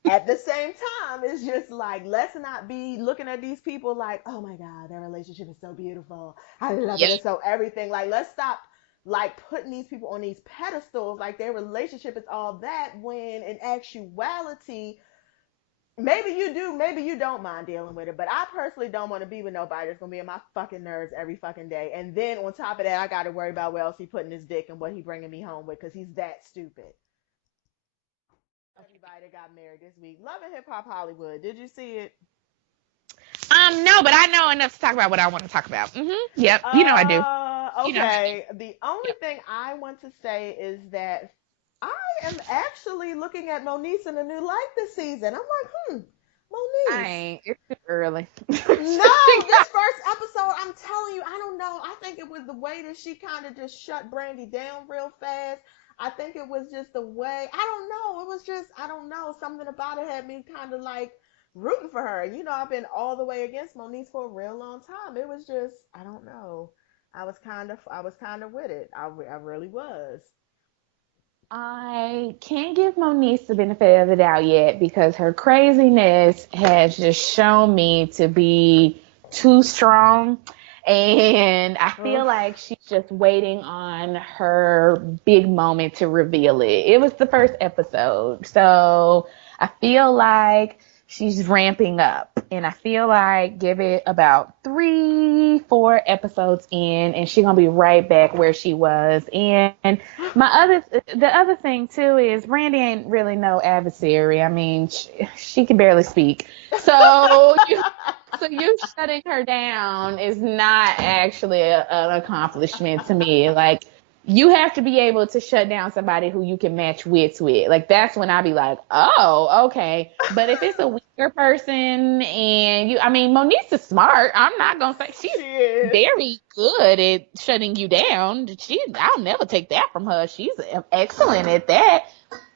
at the same time, it's just like, let's not be looking at these people like, oh my God, their relationship is so beautiful. I love it. Yep. It's so everything. Like, let's stop like putting these people on these pedestals like their relationship is all that, when in actuality, maybe you do, maybe you don't mind dealing with it. But I personally don't want to be with nobody that's gonna be in my fucking nerves every fucking day. And then on top of that, I gotta worry about where else he putting his dick and what he bringing me home with because he's that stupid. Everybody that got married this week. Love and Hip Hop Hollywood. Did you see it? No, but I know enough to talk about what I want to talk about. Yep. You know I do. You know I do. Okay. The only Yep. thing I want to say is that I am actually looking at Moniece in a new light this season. I'm like, I Moniece. ain't. It's too early. No, this first episode, I'm telling you, I don't know. I think it was the way that she kind of just shut Brandy down real fast. I think it was just the way. I don't know. It was just, I don't know. Something about it had me kind of like rooting for her. You know, I've been all the way against Moniece for a real long time. It was just, I don't know. I was kind of with it. I really was. I can't give Moniece the benefit of the doubt yet because her craziness has just shown me to be too strong. And I feel Ugh. like she's just waiting on her big moment to reveal it. It was the first episode. So I feel like she's ramping up. And I feel like give it about 3, 4 episodes in, and she's gonna be right back where she was. And the other thing too is Brandy ain't really no adversary. I mean, she can barely speak. So you shutting her down is not actually an accomplishment to me. Like, you have to be able to shut down somebody who you can match wits with. Like, that's when I be like, oh, okay. But if it's a weaker person and I mean, Monique is smart. I'm not gonna say she's She is. very good at shutting you down. I'll never take that from her. She's excellent at that.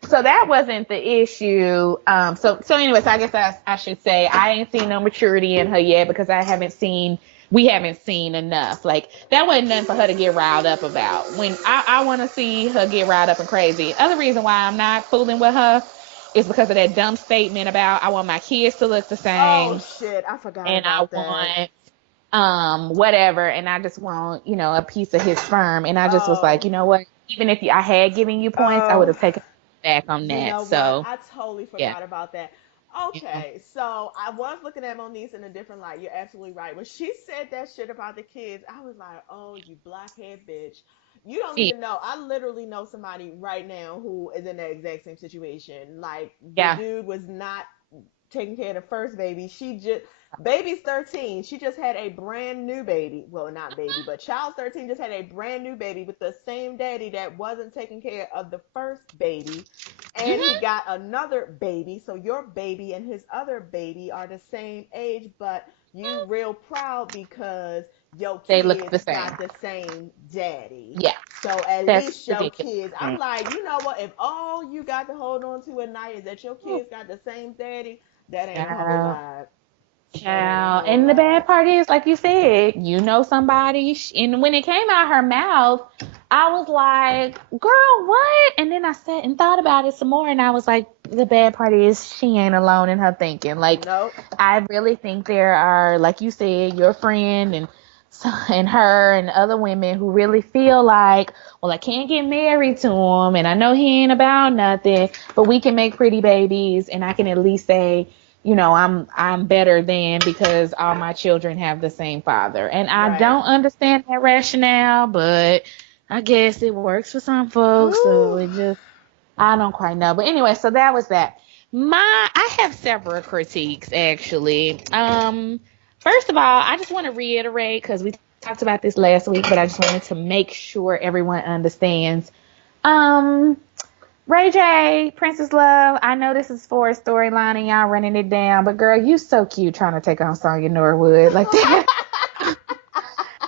So that wasn't the issue. So anyways, I guess I should say I ain't seen no maturity in her yet because we haven't seen enough. Like, that wasn't nothing for her to get riled up about. When I want to see her get riled up and crazy. Other reason why I'm not fooling with her is because of that dumb statement about I want my kids to look the Oh same shit, I forgot and I about that. want whatever, and I just want, a piece of his sperm. And I just was like, Oh, you know what? Even if I had given you points, I would oh, have taken back on you that. know what? So I totally yeah. forgot about that. Yeah. Okay, so I was looking at Moniece in a different light. You're absolutely right. When she said that shit about the kids, I was like, oh, you blockhead bitch. You don't Yeah. even know. I literally know somebody right now who is in the exact same situation. Like, the Yeah. dude was not taking care of the first baby. Baby's 13. She just had a brand new baby. Well, not baby, but child's 13 just had a brand new baby with the same daddy that wasn't taking care of the first baby. And he Hmm. got another baby. So your baby and his other baby are the same age, but you real proud because your They look kids the same. got the same daddy. Yeah. So at That's least your ridiculous. kids, I'm like, you know what? If all you got to hold on to at night is that your kids got the same daddy, that ain't a whole Child. lot. That ain't a Child. whole And the lot. bad part is, like you said, somebody, and when it came out her mouth, I was like, girl, what? And then I sat and thought about it some more, and I was like, the bad part is she ain't alone in her thinking. Like, Nope. I really think there are, like you said, your friend and her and other women who really feel like, well, I can't get married to him, and I know he ain't about nothing, but we can make pretty babies, and I can at least say, I'm better than because all my children have the same father. And I Right. don't understand that rationale, but I guess it works for some folks, so Whew. it just I don't quite know. But anyway, so that was that. I have several critiques actually. First of all, I just want to reiterate because we talked about this last week, but I just wanted to make sure everyone understands. Um, Ray J, Princess Love, I know this is for a storyline and y'all running it down, but girl, you so cute trying to take on Sonya Norwood. Like that.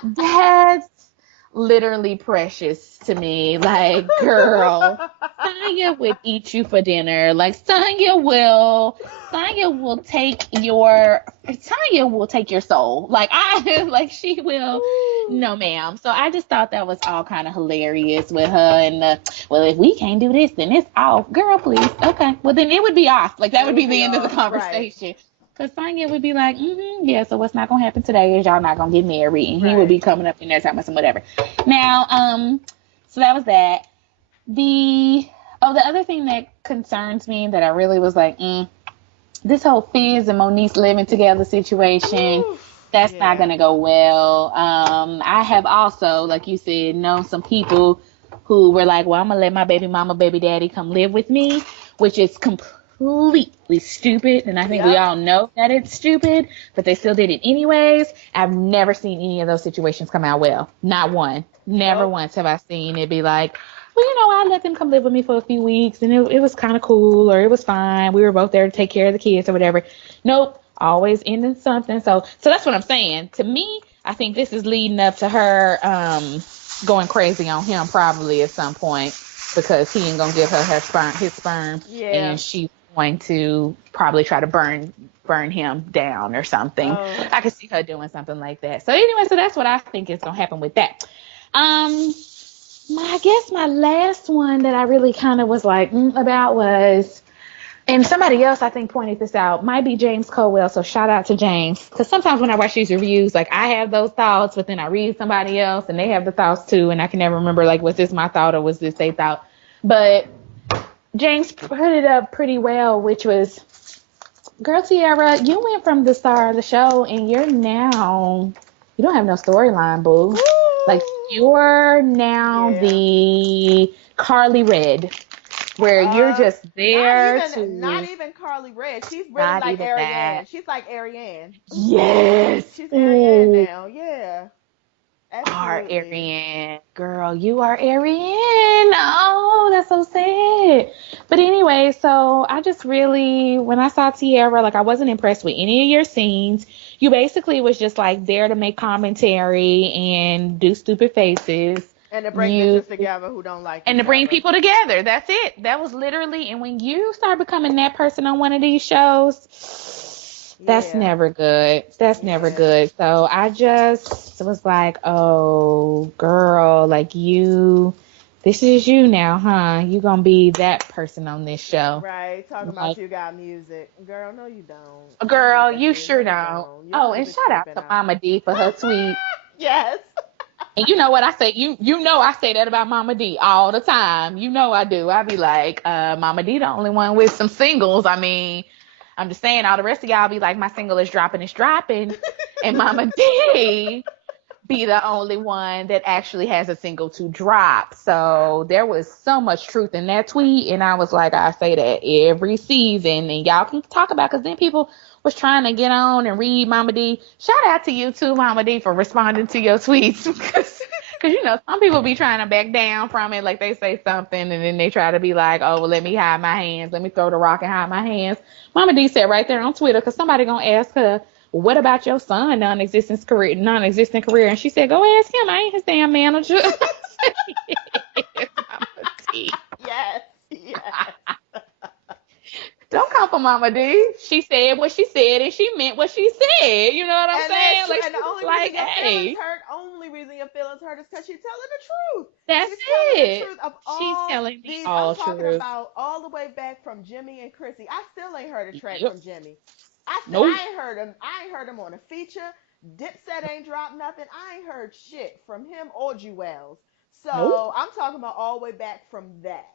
That's literally precious to me. Like, girl, Sonya would eat you for dinner. Like, Sonya will take your soul. Like, like she will. No, ma'am. So I just thought that was all kind of hilarious with her. And well, if we can't do this, then it's off. Girl, please. Okay. Well, then it would be off. Like, that would be the end of the conversation. Right. Because Sonya would be like, yeah, so what's not going to happen today is y'all not going to get married. And he would be coming up in there talking about some whatever. Now, so that was that. The other thing that concerns me that I really was like, this whole Fizz and Moniece living together situation, that's not going to go well. I have also, like you said, known some people who were like, well, I'm going to let my baby mama, baby daddy come live with me, which is completely stupid. And I think we all know that it's stupid, but they still did it anyways. I've never seen any of those situations come out well. Not one. Never once have I seen it be like, well, I let them come live with me for a few weeks and it was kind of cool or it was fine. We were both there to take care of the kids or whatever. Nope. Always ending something. So that's what I'm saying. To me, I think this is leading up to her going crazy on him probably at some point because he ain't gonna give her his sperm, and she's going to probably try to burn him down or something. I could see her doing something like that. So anyway, so that's what I think is gonna happen with that. I guess my last one that I really kind of was like about was, and somebody else I think pointed this out, might be James Colwell, so shout out to James. Because sometimes when I watch these reviews, like I have those thoughts, but then I read somebody else and they have the thoughts too, and I can never remember, like, was this my thought or was this they thought? But James put it up pretty well, which was, girl, Tiara, you went from the star of the show and you don't have no storyline, boo. Woo! Like, you're now the Carly Red, where you're just there not even Carly Red. She's really like Ariane. That. She's like Ariane. Yes. She's Ariane now. Yeah. Are Ariane. Girl, you are Ariane. Oh, that's so sad. But anyway, so I just really, when I saw Tiara, like I wasn't impressed with any of your scenes. You basically was just like there to make commentary and do stupid faces. And to bring bitches together who don't like and to bring people together. That's it. That was literally, and when you start becoming that person on one of these shows, that's never good. That's never good. So I just was like, oh, girl, like this is you now, huh? You gonna be that person on this show. Right. Talking about you got music. Girl, no you don't. Girl, you sure don't. Oh, and shout out to Mama D for her tweet. Yes. And you know what I say? You know I say that about Mama D all the time. You know I do. I be like, Mama D the only one with some singles. I mean, I'm just saying all the rest of y'all be like, my single is dropping, it's dropping. And Mama D be the only one that actually has a single to drop. So there was so much truth in that tweet. And I was like, I say that every season. And y'all can talk about, because then people was trying to get on and read Mama D. Shout out to you too, Mama D, for responding to your tweets. Because some people be trying to back down from it. Like they say something and then they try to be like, oh, well, let me hide my hands. Let me throw the rock and hide my hands. Mama D said right there on Twitter, because somebody going to ask her, what about your son non-existent career? And she said, go ask him. I ain't his damn manager. Yes, Mama D. Yes. Don't come for Mama D. She said what she said, and she meant what she said. You know what I'm saying? Like, and the only reason your feelings hurt is because she's telling the truth. That's she's telling the truth of she's all telling me these. all I'm talking truth. about all the way back from Jimmy and Chrissy. I still ain't heard a track from Jimmy. I ain't heard him. I ain't heard him on a feature. Dipset ain't dropped nothing. I ain't heard shit from him or Jewels. So I'm talking about all the way back from that.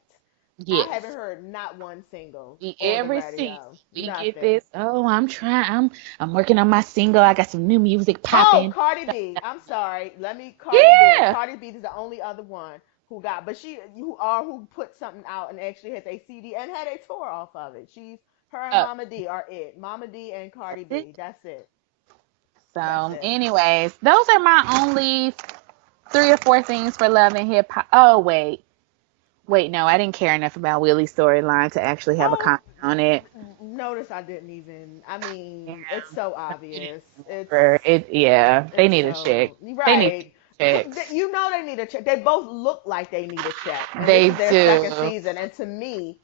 Yes. I haven't heard not one single. Every single we get this. Oh, I'm trying. I'm working on my single. I got some new music popping. Oh, Cardi B. I'm sorry. Cardi B is the only other one who got, but who put something out and actually has a CD and had a tour off of it. Her and Mama D are it. Mama D and Cardi B. That's it. That's So, it. anyways, those are my only 3 or 4 things for Love and Hip Hop. Oh, wait, no, I didn't care enough about Willie's storyline to actually have a Oh, comment on it. notice I didn't even. I Yeah, mean, it's so obvious. yeah, they It's need a check. so They need right. checks. You know they need a check. They both look like they need a check, and this They is their second do. season. And to me,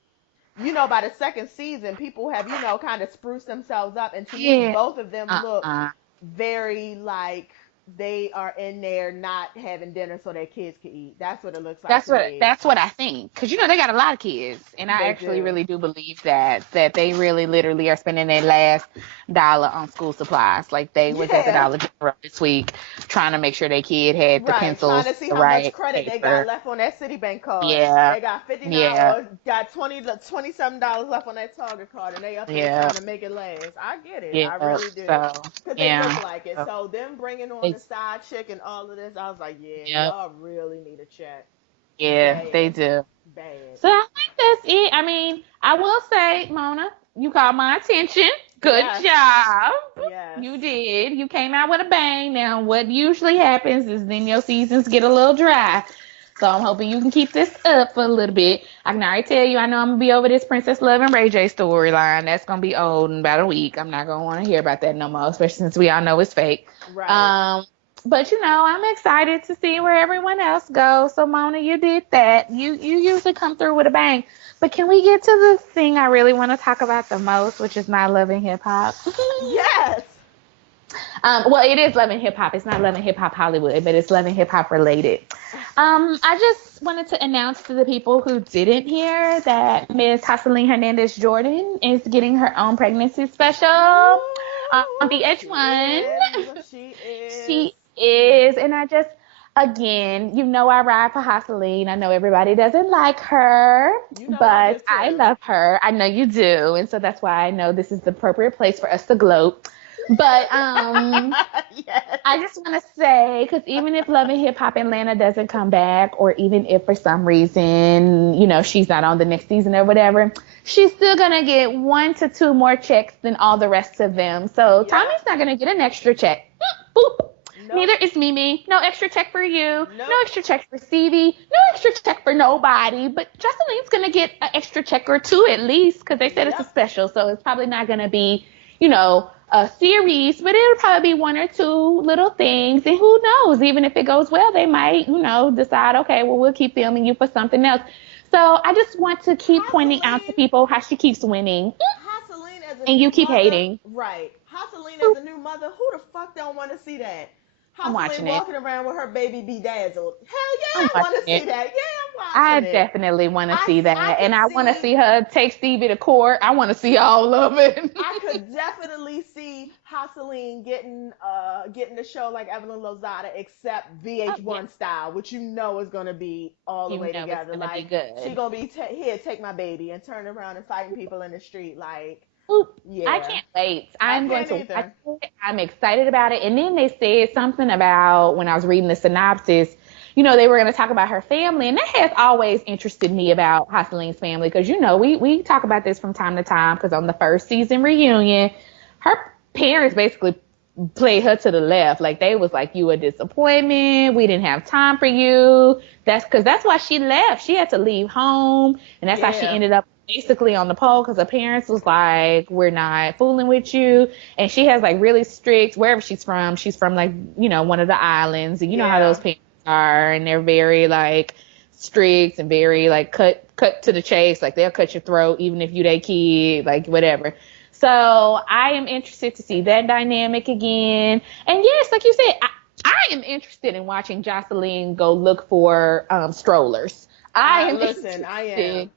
by the second season, people have kind of spruced themselves up, and to me, Yeah. both of them look Uh-uh. very like they are in there not having dinner so their kids can eat. That's what it looks like That's to what me. that's what I think. Cause they got a lot of kids, and I They actually do. really do believe that they really literally are spending their last dollar on school supplies. Like they was at the Yeah. Dollar General this week trying to make sure their kid had the Right, trying pencils, to see the how much right credit they got paper. left on that Citibank card. Yeah, They got yeah, $50, got 27 dollars left on that Target card, and they up there yeah, trying to make it last. I get it, I yeah. really do, So cause they look yeah, like it. so So them bringing on the they, side chick and all of this, I was like, yeah, yeah, y'all really need a check, yeah, they bad, do. bad. So I think that's it. I mean, I will say, Mona, you caught my attention. Good Yes, job. yes. You did. You came out with a bang. Now, what usually happens is then your seasons get a little dry. So I'm hoping you can keep this up for a little bit. I can already tell you, I know I'm gonna be over this Princess Love and Ray J storyline. That's gonna be old in about a week. I'm not gonna want to hear about that no more, especially since we all know it's fake. Right. Um, but I'm excited to see where everyone else goes. So Mona, you did that. You usually come through with a bang. But can we get to the thing I really want to talk about the most, which is not Love and Hip Hop? Yes. Well, it is Love and Hip Hop. It's not Love and Hip Hop Hollywood, but it's Love and Hip Hop related. I just wanted to announce to the people who didn't hear that Ms. Jocelyn Hernandez Jordan is getting her own pregnancy special on Ooh, she VH1. is. She is. She is, and again, I ride for Jocelyn. I know everybody doesn't like her, You know I do but I too. love her. I know you do, and so that's why I know this is the appropriate place for us to gloat. But Yes. I just want to say, because even if Love and Hip Hop Atlanta doesn't come back, or even if for some reason, she's not on the next season or whatever, she's still going to get 1 to 2 more checks than all the rest of them. So Yep. Tommy's not going to get an extra check. Boop. Nope. Neither is Mimi. No extra check for you. No Nope. extra check for Stevie. No extra check for nobody. But Jocelyn's going to get an extra check or 2 at least, because they said it's a Yep. special. So it's probably not going to be, a series, but it'll probably be 1 or 2 little things. And who knows, even if it goes well, they might, decide, okay, well, we'll keep filming you for something else. So I just want to keep pointing out to Haseline, people how she keeps winning Haseline as a and new you keep mother, hating. right? Haseline as a new mother, who the fuck don't want to see that? I'm Haseline watching it. walking around with her baby bedazzled. Hell yeah, I'm I want to watching see it. that. Yeah, I'm I watching it. definitely want to see I that. could And I want to see see her take Stevie to court. I want to see all of it. I could definitely see Haseline getting the show like Evelyn Lozada, except Oh, yeah. VH1 style, which is gonna be all the way It's together. going to be Like she good. gonna be here, take my baby, and turn around and fighting people in the street. Like, Oop, I yeah, can't wait. I I'm going can't to watch either. it. I'm excited about it. And then they said something about when I was reading the synopsis, they were going to talk about her family. And that has always interested me about Jocelyn's family because, we talk about this from time to time because on the first season reunion, her parents basically played her to the left. Like they was like, you a disappointment. We didn't have time for you. That's why she left. She had to leave home. And that's how she Yeah, ended up basically on the pole because her parents was like, we're not fooling with you. And she has like really strict, wherever she's from like, one of the islands. And you know how those yeah, parents are. And they're very like strict and very like cut to the chase. Like they'll cut your throat even if you their kid, like whatever. So I am interested to see that dynamic again. And yes, like you said, I am interested in watching Jocelyn go look for strollers. I am listen, I interested am.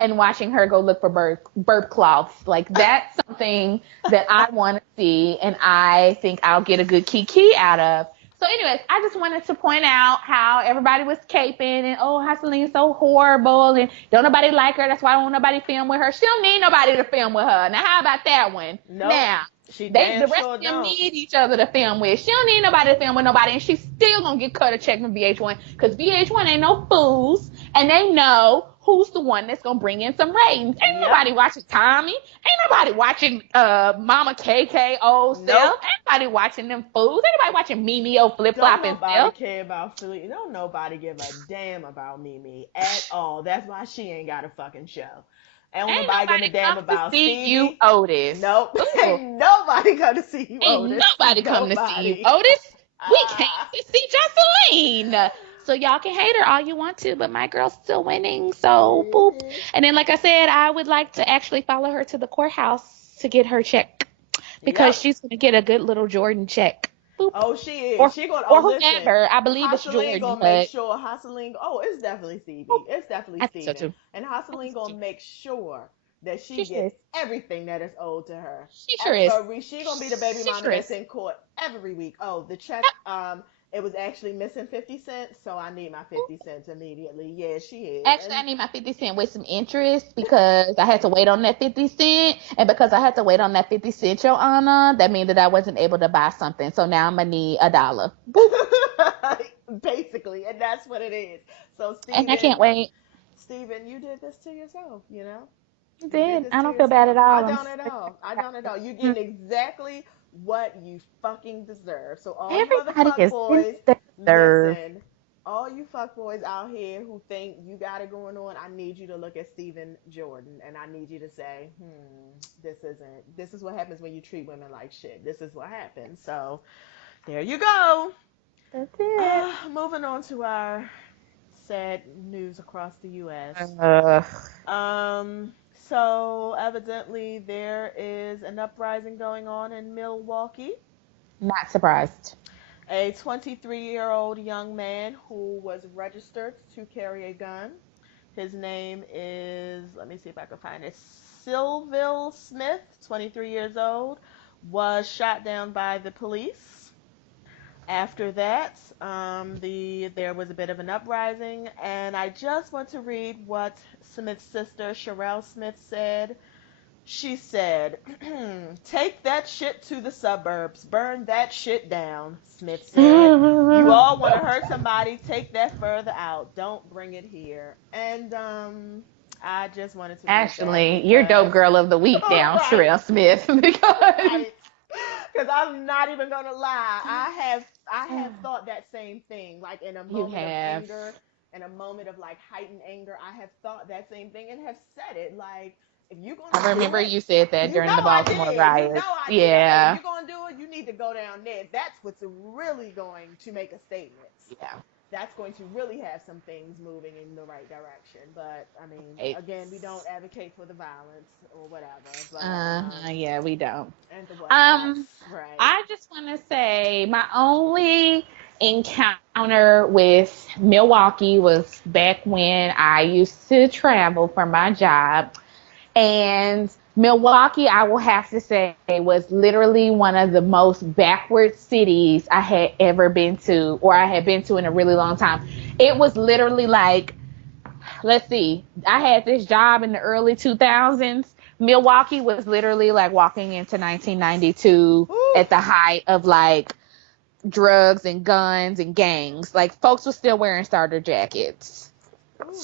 in watching her go look for burp cloths. Like that's something that I want to see, and I think I'll get a good kiki out of. So, anyways, I just wanted to point out how everybody was caping and Jocelyn's so horrible and don't nobody like her. That's why I don't want nobody film with her. She don't need nobody to film with her. Now, how about that one? Nope. Now, She The damn rest sure of them don't. need each other to film with. She don't need nobody to film with nobody, and she's still gonna get cut a check from VH1 because VH1 ain't no fools, and they know who's the one that's gonna bring in some ratings. Ain't Yep. nobody watching Tommy. Ain't nobody watching Mama KK old Nope. self. Ain't nobody watching them fools. Ain't nobody watching Mimi old flip Don't flopping nobody self. care about Philly. Don't nobody give a damn about Mimi at all. That's why she ain't got a fucking show. Ain't Ain't nobody giving a nobody damn come to about see you, Stevie. Otis. Nope. Ooh. Ain't nobody gonna see you, Ain't Otis. nobody come to see you, Nobody. Otis. We came Ah. to see Jocelyn. So y'all can hate her all you want to, but my girl's still winning. So boop. Mhm. And then, like I said, I would like to actually follow her to the courthouse to get her check because Yep. she's gonna get a good little Jordan check. Boop. Oh, she is. Or She gonna. Oh, or listen. whomever. I believe it's Hasseline Jordan, gonna make but sure. Hasseline. Oh, it's definitely boop. Stevie. It's definitely I think so Steven. too. And I think Hasseline so gonna too. make sure that she She sure gets is. everything that is owed to her. She sure is. She gonna be the baby She mama sure that's is. in court every week. Oh, the check. Yep. It was actually missing 50 cents, so I need my 50 cents immediately. Yeah, she is. Actually, I need my 50 cent with some interest because I had to wait on that 50 cent. And because I had to wait on that 50 cent, Your Honor, that means that I wasn't able to buy something. So now I'm going to need $1. Boop. Basically, and that's what it is. So, And I can't wait. Steven, you did this to yourself. I You did did. this I to don't feel bad at yourself. I all. I'm don't so at all. I don't at all. You're excited. getting exactly what you fucking deserve. So all you other Everybody fuck is getting boys, what they deserve. listen. All you fuck boys out here who think you got it going on, I need you to look at Stephen Jordan and I need you to say, this is what happens when you treat women like shit. This is what happens. So there you go. That's it. Moving on to our sad news across the U.S. Uh, So evidently there is an uprising going on in Milwaukee. Not surprised. A 23-year-old young man who was registered to carry a gun. His name is, let me see if I can find it, Sylville Smith, 23 years old, was shot down by the police. After that, there was a bit of an uprising, and I just want to read what Smith's sister, Sherelle Smith, said. She said, "Take that shit to the suburbs. Burn that shit down," Smith said. "You all want to hurt somebody, take that further out. Don't bring it here." And I just wanted to read that Actually, you're dope because, girl of the week now, right, Sherelle Smith, because right. Because I'm not even gonna lie, I have thought that same thing, like in a you moment of have. anger, in a moment of like heightened anger, I have thought that same thing and have said it. Like, if you're gonna I do remember it, you said that you know during the I Baltimore did. You know riots. I did. I said, if Yeah. you're gonna do it, you need to go down there. That's what's really going to make a statement. Yeah. That's going to really have some things moving in the right direction. But I mean, again, we don't It's, advocate for the violence or whatever. But yeah, we don't. and the whatnots, Um, right? I just want to say my only encounter with Milwaukee was back when I used to travel for my job. And Milwaukee, I will have to say, was literally one of the most backward cities I had ever been to, or I had been to in a really long time. It was literally like, let's see, I had this job in the early 2000s. Milwaukee was literally like walking into 1992 Ooh, at the height of like drugs and guns and gangs. Like folks were still wearing ooh, ooh.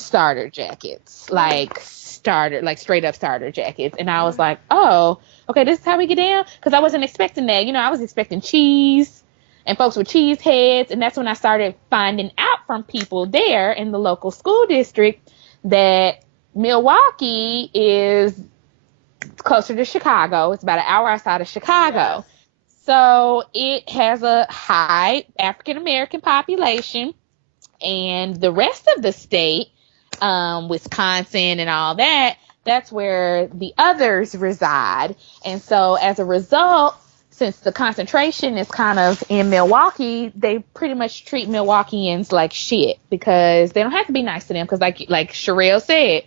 like straight up starter jackets. And I was Mm. like, oh, okay, this is how we get down. Because I wasn't expecting that. You know, I was expecting cheese and folks with cheese heads. And that's when I started finding out from people there in the local school district that Milwaukee is closer to Chicago. It's about an hour outside of Yes. Chicago. So it has a high African American population, and the rest of the state, Wisconsin and all that, that's where the others reside. And so as a result, since the concentration is kind of in Milwaukee, they pretty much treat Milwaukeeans like shit because they don't have to be nice to them because like Sherelle said,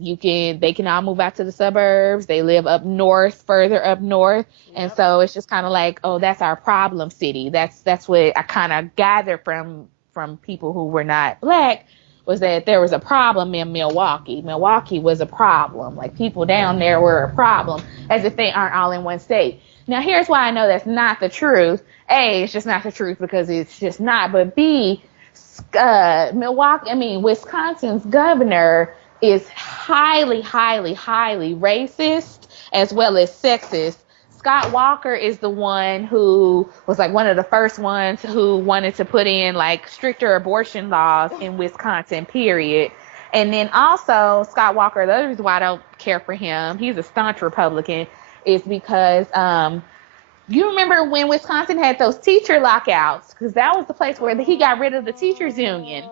they can all move out to the suburbs. They live up north, further up north. And Yep. so it's just kind of like, oh, that's our problem city. That's what I kind of gather from people who were not black was that there was a problem in Milwaukee. Milwaukee was a problem. Like, people down there were a problem, as if they aren't all in one state. Now, here's why I know that's not the truth. A, it's just not the truth because it's just not. But B, Wisconsin's governor is highly, highly, highly racist as well as sexist. Scott Walker is the one who was like one of the first ones who wanted to put in like stricter abortion laws in Wisconsin, period. And then also Scott Walker, the other reason why I don't care for him, he's a staunch Republican, is because you remember when Wisconsin had those teacher lockouts, because that was the place where he got rid of the teachers union.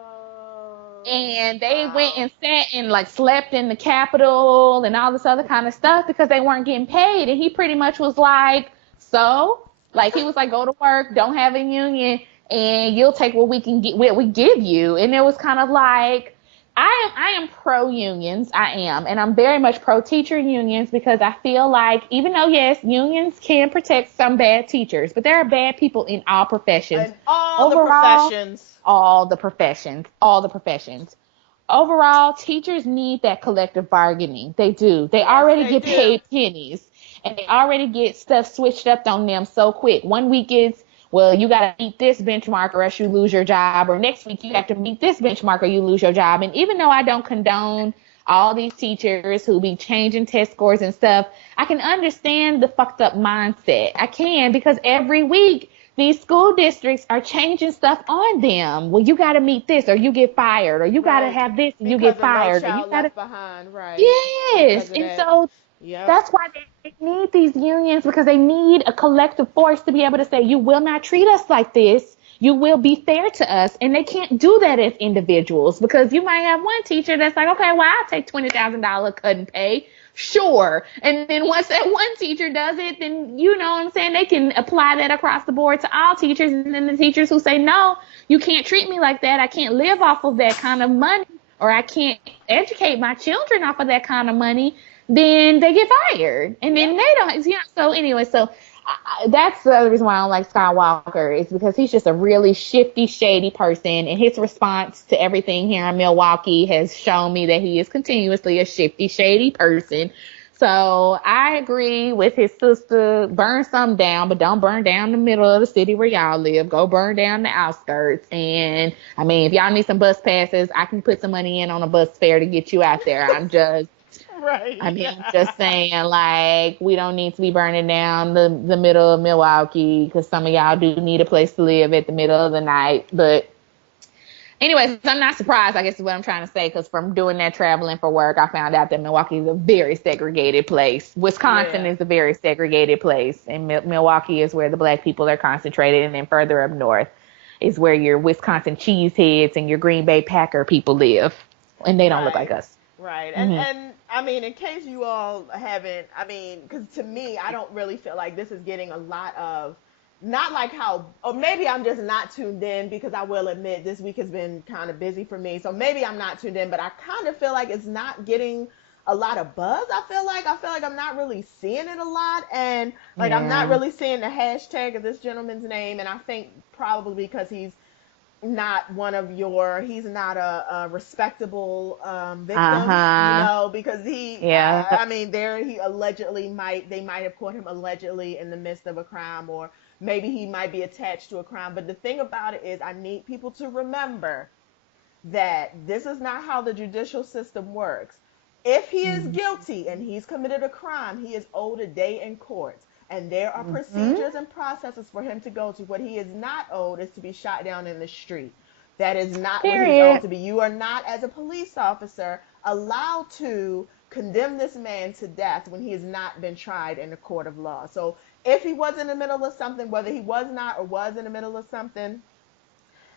And they went and sat and like slept in the Capitol and all this other kind of stuff because they weren't getting paid. And he pretty much was like, so, like, he was like, go to work, don't have a union, and you'll take what we can get, what we give you. And it was kind of like, I am pro unions. I am. And I'm very much pro teacher unions because I feel like, even though, yes, unions can protect some bad teachers, but there are bad people in all professions. And all the professions. All the professions. Overall, teachers need that collective bargaining. They do. They already get paid pennies, and they already get stuff switched up on them so quick. One week is, well, you got to meet this benchmark or else you lose your job. Or next week you have to meet this benchmark or you lose your job. And even though I don't condone all these teachers who be changing test scores and stuff, I can understand the fucked up mindset. I can, because every week these school districts are changing stuff on them. Well, you got to meet this or you get fired, or you got to have this and you get fired. Or you got to left behind, right? Yes. And so that's why they need these unions, because they need a collective force to be able to say, you will not treat us like this. You will be fair to us. And they can't do that as individuals, because you might have one teacher that's like, okay, well, I'll take $20,000 cut in pay. Sure. And then once that one teacher does it, then, you know what I'm saying, they can apply that across the board to all teachers. And then the teachers who say, no, you can't treat me like that. I can't live off of that kind of money, or I can't educate my children off of that kind of money, then they get fired. And then they don't, so anyway, that's the other reason why I don't like Scott Walker, is because he's just a really shifty, shady person. And his response to everything here in Milwaukee has shown me that he is continuously a shifty, shady person. So I agree with his sister, burn some down, but don't burn down the middle of the city where y'all live. Go burn down the outskirts. And I mean, if y'all need some bus passes, I can put some money in on a bus fare to get you out there. I'm just... Right. I mean, just saying, like, we don't need to be burning down the middle of Milwaukee, because some of y'all do need a place to live at the middle of the night. But anyways, I'm not surprised, I guess is what I'm trying to say, because from doing that traveling for work, I found out that Milwaukee is a very segregated place. Wisconsin is a very segregated place, and Milwaukee is where the black people are concentrated, and then further up north is where your Wisconsin cheeseheads and your Green Bay Packer people live, and they don't look like us. Right. And I mean, in case you all haven't, I mean, because to me, I don't really feel like this is getting a lot of, not like how, or maybe I'm just not tuned in, because I will admit this week has been kind of busy for me. So maybe I'm not tuned in, but I kind of feel like it's not getting a lot of buzz. I feel like I'm not really seeing it a lot. And like, I'm not really seeing the hashtag of this gentleman's name. And I think probably because he's not he's not a respectable victim, you know, because I mean, he allegedly they might have caught him allegedly in the midst of a crime, or maybe he might be attached to a crime. But the thing about it is, I need people to remember that this is not how the judicial system works. If he is guilty and he's committed a crime, he is owed a day in court. And there are procedures and processes for him to go to. What he is not owed is to be shot down in the street. That is not what he's owed to be. You are not, as a police officer, allowed to condemn this man to death when he has not been tried in a court of law. So if he was in the middle of something, whether he was not or was in the middle of something,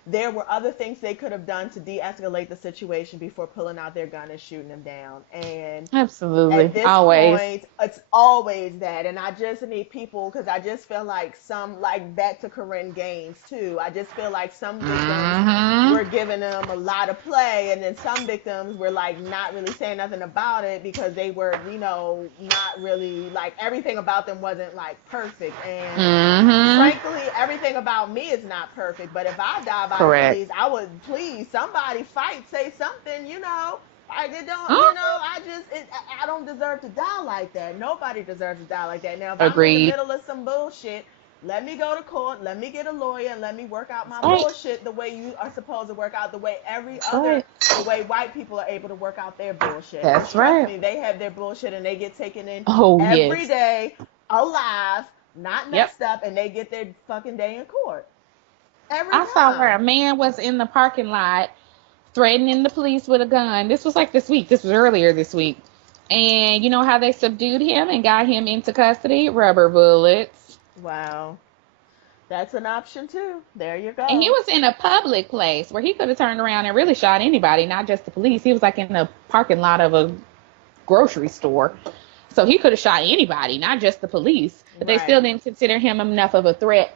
there were other things they could have done to de-escalate the situation before pulling out their gun and shooting him down. And absolutely, at this point, it's always that. And I just need people, because I just feel like like back to Corinne Gaines too, I just feel like some victims were giving them a lot of play, and then some victims were like not really saying nothing about it because they were, you know, not really, like, everything about them wasn't like perfect. And frankly, everything about me is not perfect. But if I die by somebody Correct. please. I would please somebody fight, say something. I it don't. Uh-huh. I don't deserve to die like that. Nobody deserves to die like that. Now, if I'm in the Agreed. middle of some bullshit, let me go to court. Let me get a lawyer and let me work out my That's right. bullshit the way you are supposed to work out, That's right. the way white people are able to work out their bullshit. Because That's trust right. me, they have their bullshit and they get taken in Oh, every yes. day alive, not Yep. messed up, and they get their fucking day in court every I saw where a time. man was in the parking lot threatening the police with a gun. This was like this week. This was earlier this week. And you know how they subdued him and got him into custody? Rubber bullets. Wow. That's an option too. There you And he go. was in a public place where he could have turned around and really shot anybody, not just the police. He was like in the parking lot of a grocery store. So he could have shot anybody, not just the police. But they still Right. didn't consider him enough of a threat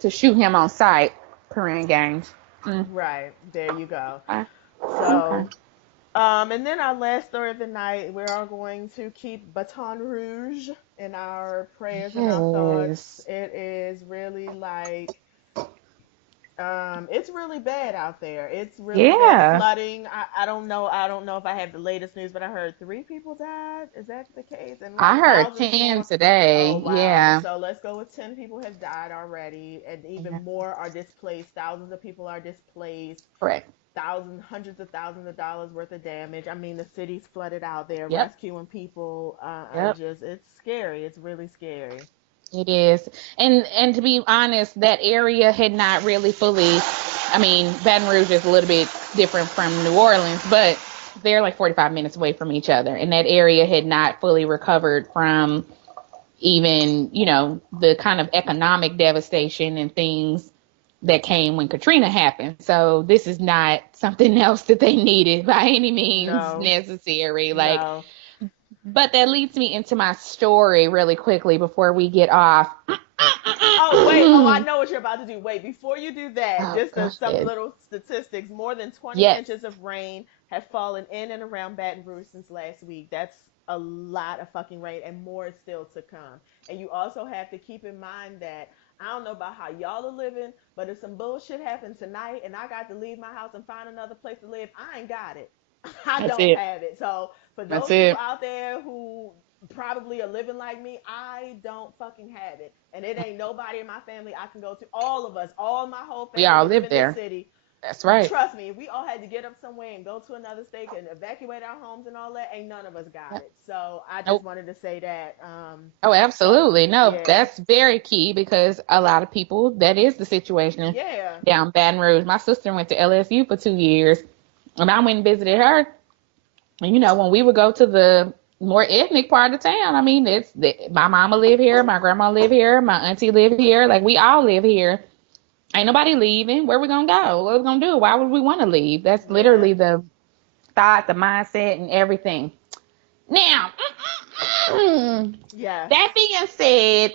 to shoot him on sight. Korean gangs. Mm. Right. There you go. Okay. Okay. So, and then our last story of the night, we are going to keep Baton Rouge in our prayers and our thoughts. Yes. It is really it's really bad out there. It's really bad Yeah. flooding. I don't know if I have the latest news, but I heard 3 people died. Is that the case? And I like heard thousands 10 more. Oh today. wow. Yeah. So let's go with 10 people have died already, and even Yeah. more are displaced. Thousands of people are displaced. Correct. Hundreds of thousands of dollars worth of damage. I mean, the city's flooded out there, Yep. rescuing people. Yep. It's scary. It's really scary. It is. And to be honest, that area had not really fully, I mean, Baton Rouge is a little bit different from New Orleans, but they're like 45 minutes away from each other. And that area had not fully recovered from even, the kind of economic devastation and things that came when Katrina happened. So this is not something else that they needed by any means No, necessary. Like, no. but that leads me into my story really quickly before we get off. Oh wait, oh I know what you're about to do. Wait, before you do that, Oh, just go some ahead. little statistics. More than 20 Yes, inches of rain have fallen in and around Baton Rouge since last week. That's a lot of fucking rain, and more is still to come. And you also have to keep in mind that I don't know about how y'all are living, but if some bullshit happened tonight and I got to leave my house and find another place to live, I ain't got it. I that's don't it. have it. So for That's those people it. out there who probably are living like me, I don't fucking have it. And it ain't nobody in my family I can go to. All of us, all my whole We family all who live live in this there. city, That's right. trust me, if we all had to get up somewhere and go to another state and evacuate our homes and all that, ain't none of us got Yep. it. So I just Nope. wanted to say that. Oh, So absolutely. No, yeah, that's very key because a lot of people, that is the situation yeah, down Baton Rouge. My sister went to LSU for 2 years, and I went and visited her. And when we would go to the more ethnic part of town, I mean, my mama live here, my grandma live here, my auntie live here, like we all live here. Ain't nobody leaving. Where we gonna go? What we gonna do? Why would we want to leave? That's yeah, literally the thought, the mindset, and everything. Now, yes. that being said,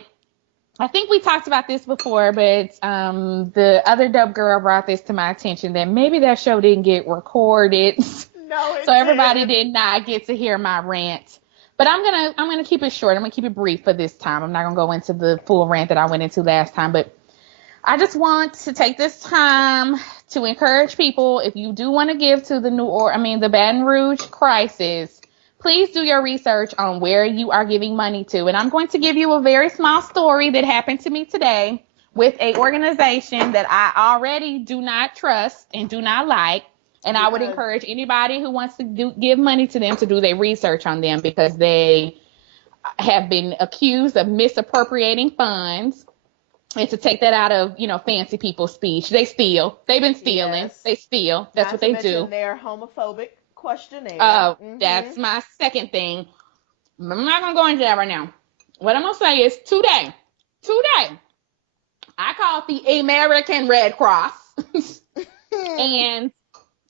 I think we talked about this before, but the other dope girl brought this to my attention that maybe that show didn't get recorded, No, so it everybody didn't. did not get to hear my rant. But I'm gonna keep it short. I'm gonna keep it brief for this time. I'm not gonna go into the full rant that I went into last time, but I just want to take this time to encourage people. If you do want to give to the Baton Rouge crisis, please do your research on where you are giving money to. And I'm going to give you a very small story that happened to me today with a organization that I already do not trust and do not like. And I would Because encourage anybody who wants to give money to them to do their research on them because they have been accused of misappropriating funds and to take that out of, fancy people's speech. They've been stealing. yes, They steal. That's not what to they mention do. their homophobic questionnaire. That's my second thing. I'm not going to go into that right now. What I'm going to say is today, I called the American Red Cross and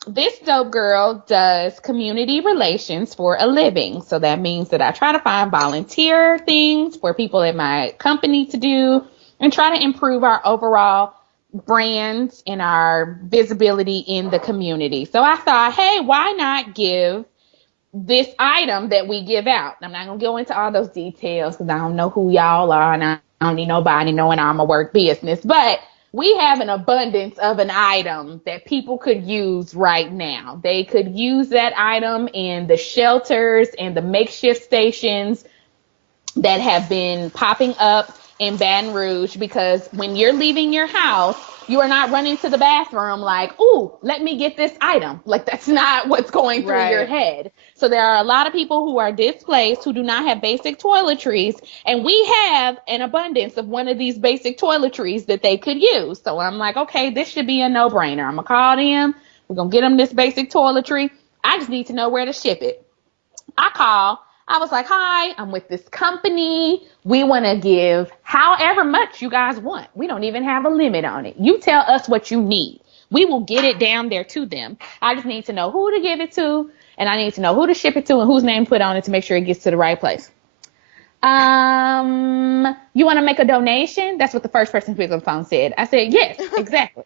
this dope girl does community relations for a living. So that means that I try to find volunteer things for people at my company to do and try to improve our overall brands and our visibility in the community. So I thought, hey, why not give this item that we give out? I'm not going to go into all those details because I don't know who y'all are and I don't need nobody knowing I'm a work business. But we have an abundance of an item that people could use right now. They could use that item in the shelters and the makeshift stations that have been popping up in Baton Rouge, because when you're leaving your house, you are not running to the bathroom like, ooh, let me get this item. Like, that's not what's going through your Right. head. So there are a lot of people who are displaced who do not have basic toiletries, and we have an abundance of one of these basic toiletries that they could use. So I'm like, okay, this should be a no-brainer. I'm gonna call them. We're gonna get them this basic toiletry. I just need to know where to ship it. I call. I was like, hi, I'm with this company. We want to give however much you guys want. We don't even have a limit on it. You tell us what you need. We will get it down there to them. I just need to know who to give it to, and I need to know who to ship it to and whose name to put on it to make sure it gets to the right place. You want to make a donation? That's what the first person who picked up the phone said. I said, yes, exactly.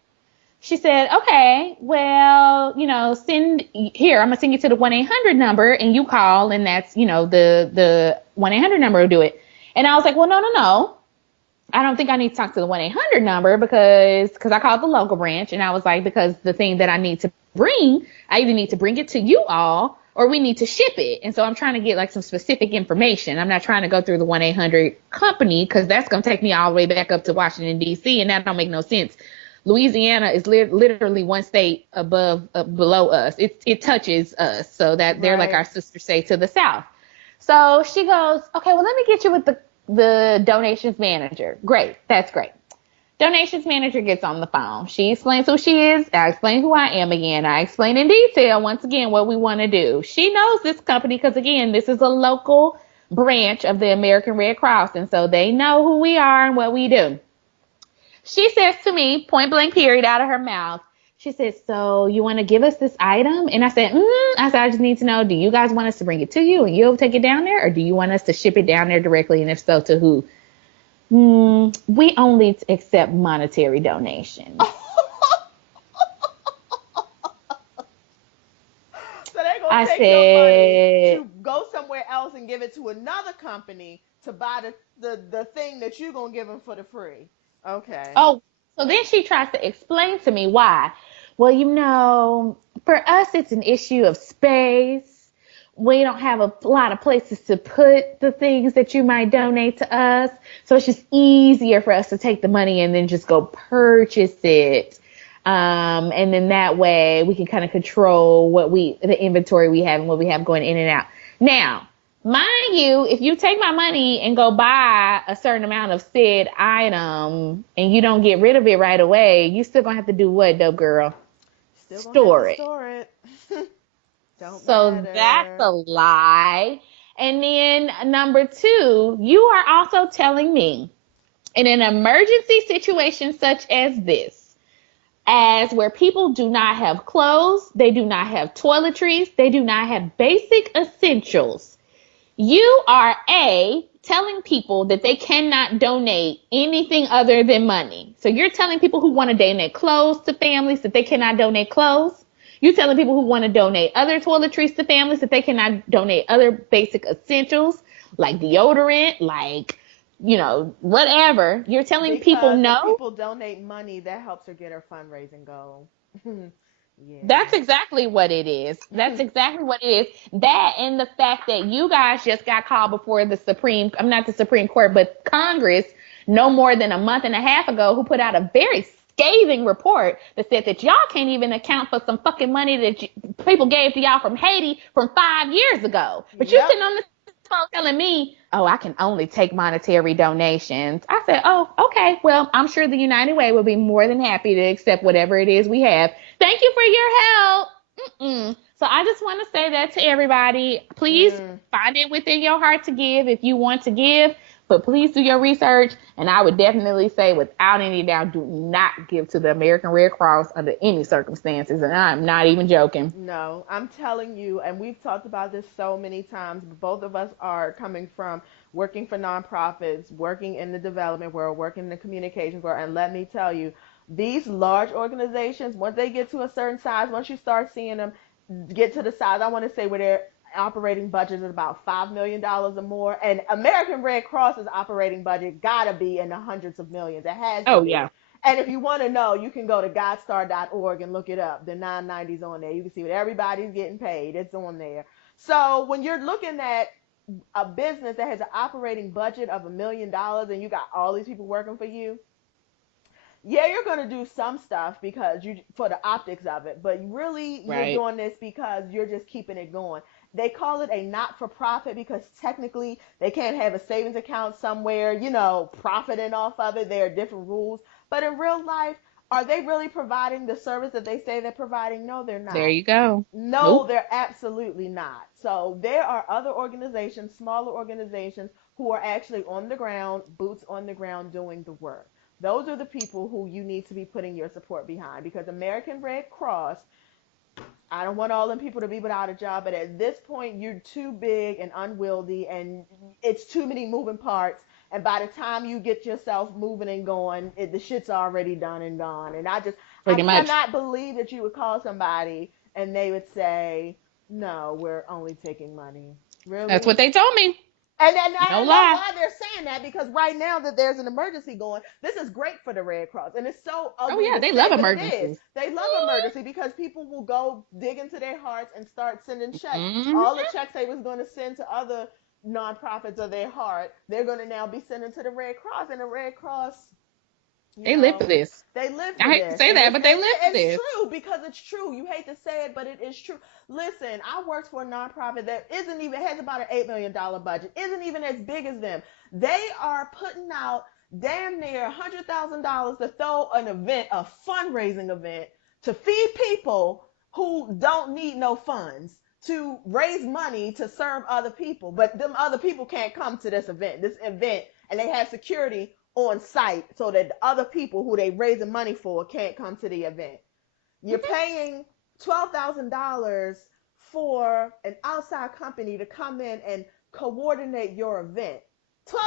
She said, okay, well, send here, I'm gonna send you to the 1-800 number and you call, and that's, the 1-800 number will do it. And I was like, well, no. I don't think I need to talk to the 1-800 number because I called the local branch, and I was like, because the thing that I need to bring, I either need to bring it to you all or we need to ship it. And so I'm trying to get like some specific information. I'm not trying to go through the 1-800 company because that's going to take me all the way back up to Washington, D.C., and that don't make no sense. Louisiana is literally one state below us. It touches us, so that they're like Right. our sister state to the south. So she goes, okay, well, let me get you with the donations manager. Great, that's great. Donations manager gets on the phone. She explains who she is. I explain who I am again. I explain in detail, once again, what we want to do. She knows this company because, again, this is a local branch of the American Red Cross, and so they know who we are and what we do. She says to me, point blank period, out of her mouth, she says, so you want to give us this item? And I said, I just need to know, do you guys want us to bring it to you and you'll take it down there? Or do you want us to ship it down there directly? And if so, to who? We only accept monetary donations. So they're I gonna take your money said, to go somewhere else and give it to another company to buy the thing that you're gonna give them for the free. Okay. oh, so then she tries to explain to me why. Well, for us, it's an issue of space. We don't have a lot of places to put the things that you might donate to us. So it's just easier for us to take the money and then just go purchase it. And then that way we can kind of control the inventory we have and what we have going in and out. Now, mind you, if you take my money and go buy a certain amount of said item and you don't get rid of it right away, you still gonna have to do what, dope girl? Still gonna have Store to it. store it. Don't So that's matter. a lie. And then number two, you are also telling me in an emergency situation such as this, as where people do not have clothes, they do not have toiletries, they do not have basic essentials. You are telling people that they cannot donate anything other than money. So you're telling people who want to donate clothes to families that they cannot donate clothes. You're telling people who want to donate other toiletries to families that they cannot donate other basic essentials like deodorant, like, whatever. You're telling people Because if no. people donate money, that helps her get her fundraising goal. That's Yeah. exactly what it is. That's exactly what it is. That and the fact that you guys just got called before I'm not the Supreme Court, but Congress no more than a month and a half ago, who put out a very scathing report that said that y'all can't even account for some fucking money that people gave to y'all from Haiti from 5 years ago. But you Yep. sitting on the phone telling me, oh, I can only take monetary donations. I said, oh, okay. Well, I'm sure the United Way will be more than happy to accept whatever it is we have. Thank you for your help. So I just want to say that to everybody. Please Mm. find it within your heart to give if you want to give, but please do your research. And I would definitely say, without any doubt, do not give to the American Red Cross under any circumstances. And I'm not even joking. No, I'm telling you, and we've talked about this so many times. But both of us are coming from working for nonprofits, working in the development world, working in the communications world, and let me tell you, these large organizations, once they get to a certain size, once you start seeing them get to the size, I want to say where their operating budget is about $5 million or more, and American Red Cross's operating budget gotta be in the hundreds of millions. It has to Oh, be. yeah. And if you want to know, you can go to godstar.org and look it up. The 990's on there. You can see what everybody's getting paid. It's on there. So when you're looking at a business that has an operating budget of $1 million and you got all these people working for you, yeah, you're going to do some stuff because you for the optics of it, but really you're Right. doing this because you're just keeping it going. They call it a not-for-profit because technically they can't have a savings account somewhere, profiting off of it. There are different rules, but in real life, are they really providing the service that they say they're providing? No, they're There not. you go. No, Nope. they're absolutely not. So there are other organizations, smaller organizations, who are actually on the ground, boots on the ground, doing the work. Those are the people who you need to be putting your support behind because American Red Cross, I don't want all them people to be without a job, but at this point, you're too big and unwieldy, and it's too many moving parts. And by the time you get yourself moving and going, the shit's already done and gone. And I Pretty much. cannot believe that you would call somebody and they would say, "No, we're only taking money." That's Really? what they told me. And I No know lie. why they're saying that because right now that there's an emergency going, this is great for the Red Cross. And it's so Oh ugly yeah, to they say, love but it is. emergencies. They love emergency because people will go dig into their hearts and start sending checks. Hmm. All the checks they was going to send to other nonprofits of their heart, they're going to now be sending to the Red Cross. And the Red Cross, you They live for know, this. they live I for hate to this, say and that, but they live for it's this. true because it's true. You hate to say it, but it is true. Listen, I worked for a nonprofit that isn't even has about an $8 million budget, isn't even as big as them. They are putting out damn near $100,000 to throw an event, a fundraising event, to feed people who don't need no funds, to raise money to serve other people, but them other people can't come to this event, and they have security on site so that the other people who they raising money for can't come to the event. You're paying $12,000 for an outside company to come in and coordinate your event.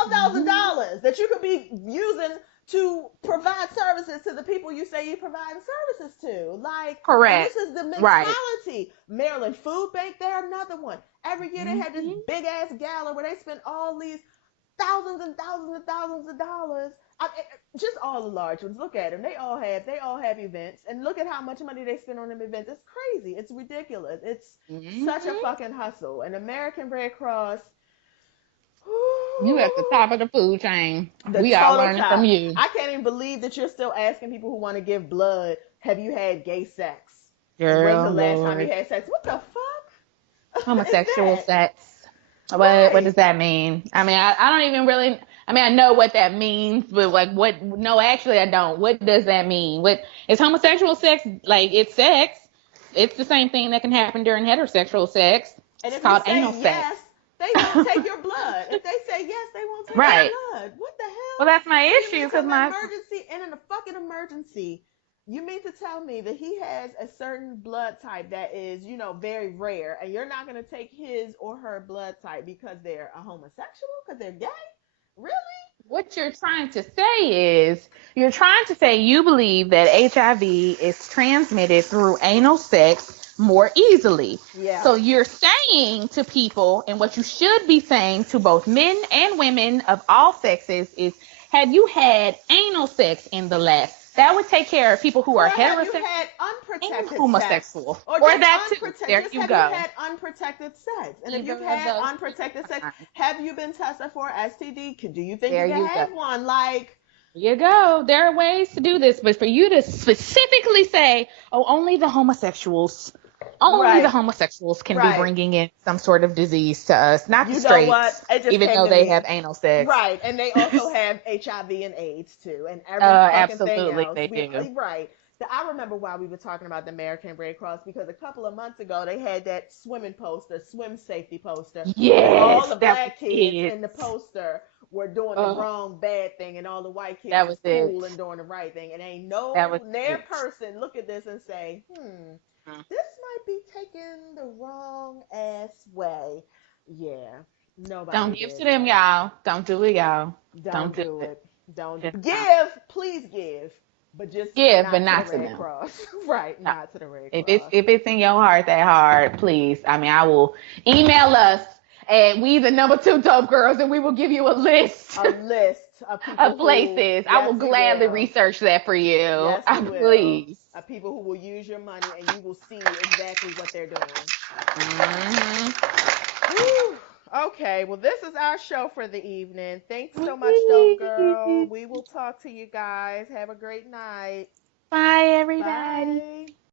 Hmm. $12,000 that you could be using to provide services to the people you say you provide services to. Like, and this Correct. is the Right. mentality. Maryland Food Bank, they're another one. Every year they had this Hmm. big ass gala where they spent all these thousands and thousands and thousands of dollars. Just all the large ones. Look at them. They all have events, and look at how much money they spend on them events. It's crazy. It's ridiculous. It's such a Hmm. fucking hustle. And American Red Cross, You at the whew, top of the food chain. the We all total learning from top. you. I can't even believe that you're still asking people who want to give blood, have you had gay sex? When's the Girl, last time you Lord. had sex? What the fuck is Homosexual that? sex. What Right. does that mean? I mean, I don't even really. I mean, I know what that means, but like, what? No, actually, I don't. What does that mean? What is homosexual sex? Like, it's sex. It's the same thing that can happen during heterosexual sex. And It's if you called anal say sex. yes, they won't take your blood. If they say yes, they won't take your Right. blood. What the Well, hell? that's my So you issue mean because from an my emergency and in a fucking emergency, you mean to tell me that he has a certain blood type that is, very rare, and you're not gonna take his or her blood type because they're a homosexual, because they're gay? Really? what you're trying to say is you're trying to say you believe that HIV is transmitted through anal sex more easily. Yeah. So you're saying to people, and what you should be saying to both men and women of all sexes is, have you had anal sex in the last? That would take care of people who Or are have you heterosexual had and unprotected sex? homosexual, Or or just that too. unprotected, There just you have you go. had unprotected sex? And if you've Either of had those two unprotected sex, are fine. have you been tested for STD? Do you think you There can you go. have one? Like, You go. There are ways to do this, but for you to specifically say, "Oh, only the right, homosexuals can be right. bringing in some sort of disease to us, not the You know what? straights, It just even came though to they have me. anal sex." Right, and they also have HIV and AIDS too, and every fucking thing Absolutely, else. they We do. right. I remember why we were talking about the American Red Cross because a couple of months ago they had that swimming poster, swim safety poster, where all Yes, the that was black kids it. in the poster were doing the Oh, wrong bad thing, and all the white kids that was was it. cool and doing the right thing. And ain't That no was near it. person look at this and say, this might be taken the wrong ass way. Yeah, nobody Don't give to did them, that. y'all. Don't do it, y'all. Don't Don't do do it. it. Don't Just don't. give. Please give, but just Give, but not to the not to Red them. Cross. Right, No. not to the Red If it's Cross. if it's in your heart that hard, please. I mean, I will email us at we the number two dope girls and we will give you a list. A list of people who, Places. I yes, will we gladly will. research that for you. Yes, we will. Please. Of people who will use your money and you will see exactly what they're doing. Hmm. Whew. Okay, well, this is our show for the evening. Thanks so much, Dope Girl. We will talk to you guys. Have a great night. Bye, everybody. Bye.